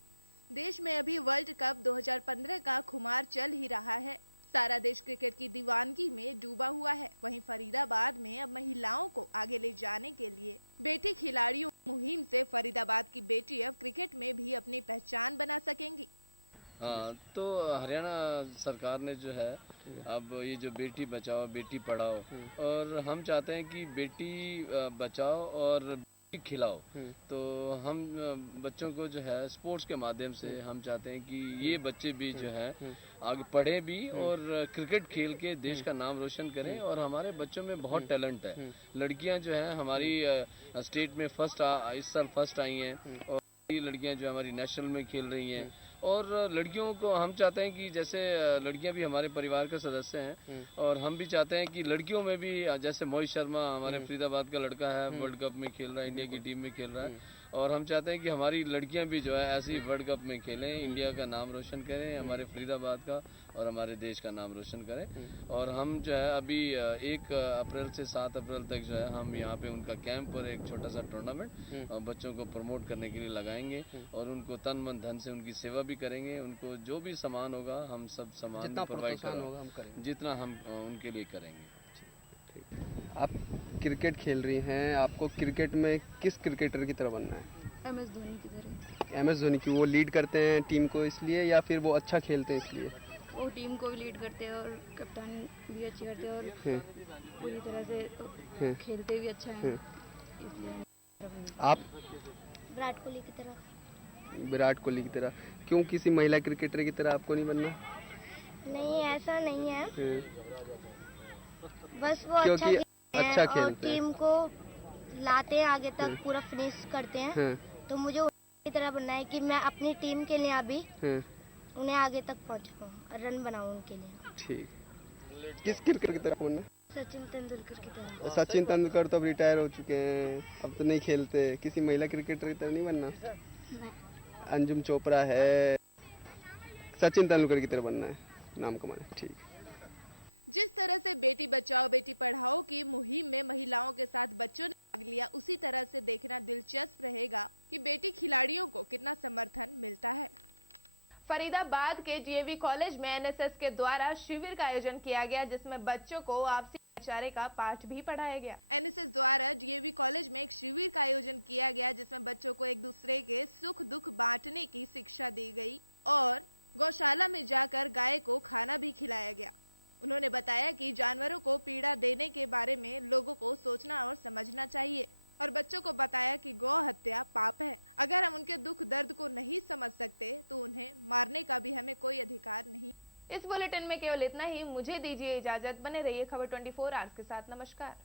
देश में अभी वर्ल्ड कप 2015 का खुमार चल ही रहा है। सारा देश क्रिकेट की दीवानगी में डूबा हुआ है। वहीं फरीदाबाद में अब महिलाओं को आगे ले जाने के लिए बेटी खिलाड़ियों मुहिम से फरीदाबाद की बेटी अब क्रिकेट में भी अपनी पहचान बना सकेंगी। हाँ, तो हरियाणा सरकार ने जो है अब ये जो बेटी बचाओ बेटी पढ़ाओ, और हम चाहते हैं कि बेटी बचाओ और बेटी खिलाओ। तो हम बच्चों को जो है स्पोर्ट्स के माध्यम से हम चाहते हैं कि ये बच्चे भी जो है आगे पढ़े भी और क्रिकेट खेल के देश का नाम रोशन करें। और हमारे बच्चों में बहुत टैलेंट है। लड़कियां जो है हमारी स्टेट में इस साल फर्स्ट आई हैं, और लड़कियां जो हमारी नेशनल में खेल रही हैं। और लड़कियों को हम चाहते हैं कि जैसे लड़कियां भी हमारे परिवार का सदस्य हैं, और हम भी चाहते हैं कि लड़कियों में भी जैसे मोहित शर्मा हमारे फरीदाबाद का लड़का है, वर्ल्ड कप में खेल रहा है, इंडिया की टीम में खेल रहा है। और हम चाहते हैं कि हमारी लड़कियां भी जो है ऐसी वर्ल्ड कप में खेलें, इंडिया का नाम रोशन करें, हमारे फरीदाबाद का और हमारे देश का नाम रोशन करें। और हम जो है अभी 1 अप्रैल से 7 अप्रैल तक जो है हम यहाँ पे उनका कैंप और एक छोटा सा टूर्नामेंट बच्चों को प्रमोट करने के लिए लगाएंगे, और उनको तन मन धन से उनकी सेवा भी करेंगे। उनको जो भी सामान होगा हम सब सामान प्रोवाइड करेंगे, जितना हम उनके लिए करेंगे। आप क्रिकेट खेल रही हैं, आपको क्रिकेट में किस क्रिकेटर की तरह बनना है? MS धोनी की तरह। MS धोनी की? वो लीड करते हैं टीम को इसलिए, या फिर वो अच्छा खेलते हैं इसलिए? वो टीम को भी लीड करते हैं और कप्तान भी अच्छी करते हैं और पूरी तरह से खेलते भी अच्छा है, इसलिए। आप? विराट कोहली की तरह। विराट कोहली की तरह क्यों? किसी महिला क्रिकेटर की तरह आपको नहीं बनना? नहीं, ऐसा नहीं है, बस वो अच्छा खेलते हैं, टीम को लाते हैं आगे तक, पूरा फिनिश करते हैं। तो मुझे उनकी तरह बनना है कि मैं अपनी टीम के लिए अभी उन्हें आगे तक पहुंचाऊं, रन बनाऊं उनके लिए। ठीक। किस क्रिकेटर की तरह बनना? सचिन तेंदुलकर की तरह। सचिन तेंदुलकर तो अब रिटायर हो चुके हैं, अब तो नहीं खेलते। किसी महिला क्रिकेटर की तरह नहीं बनना? अंजुम चोपड़ा है, सचिन तेंदुलकर की तरह बनना है, नाम कमाना। ठीक। जिस तरह से बेटी बचाओ बेटी पढ़ाओ की मुहिम में महिलाओं के साथ बच्चों ने भाग लिया, उसी तरह से देखना दिलचस्प रहेगा कि बेटी खिलाड़ियों को कितना समर्थन मिलता है। फरीदाबाद के DAV कॉलेज में NSS के द्वारा शिविर का आयोजन किया गया, जिसमें बच्चों को आपसी भाईचारे का पाठ भी पढ़ाया गया। NSS द्वारा DAV कॉलेज में एक शिविर का आयोजन किया गया, जिसमें बच्चों को एक दूसरे के सुख दुख बांटने की शिक्षा दी गई और गौशाला में जाकर गाय को खाना भी खिलाया गया। उन्होंने बताया कि जानवरों को पीड़ा देने के बारे में लोगों को सोचना और समझना चाहिए, और बच्चों को बताया कि गौ हत्या पाप है। अगर हम उनके दुख दर्द को नहीं समझ सकते तो उन्हें मारने का भी हमें कोई अधिकार नहीं। इस बुलेटिन में केवल इतना ही। मुझे दीजिए इजाजत। बने रहिए खबर 24 आवर्स के साथ। नमस्कार।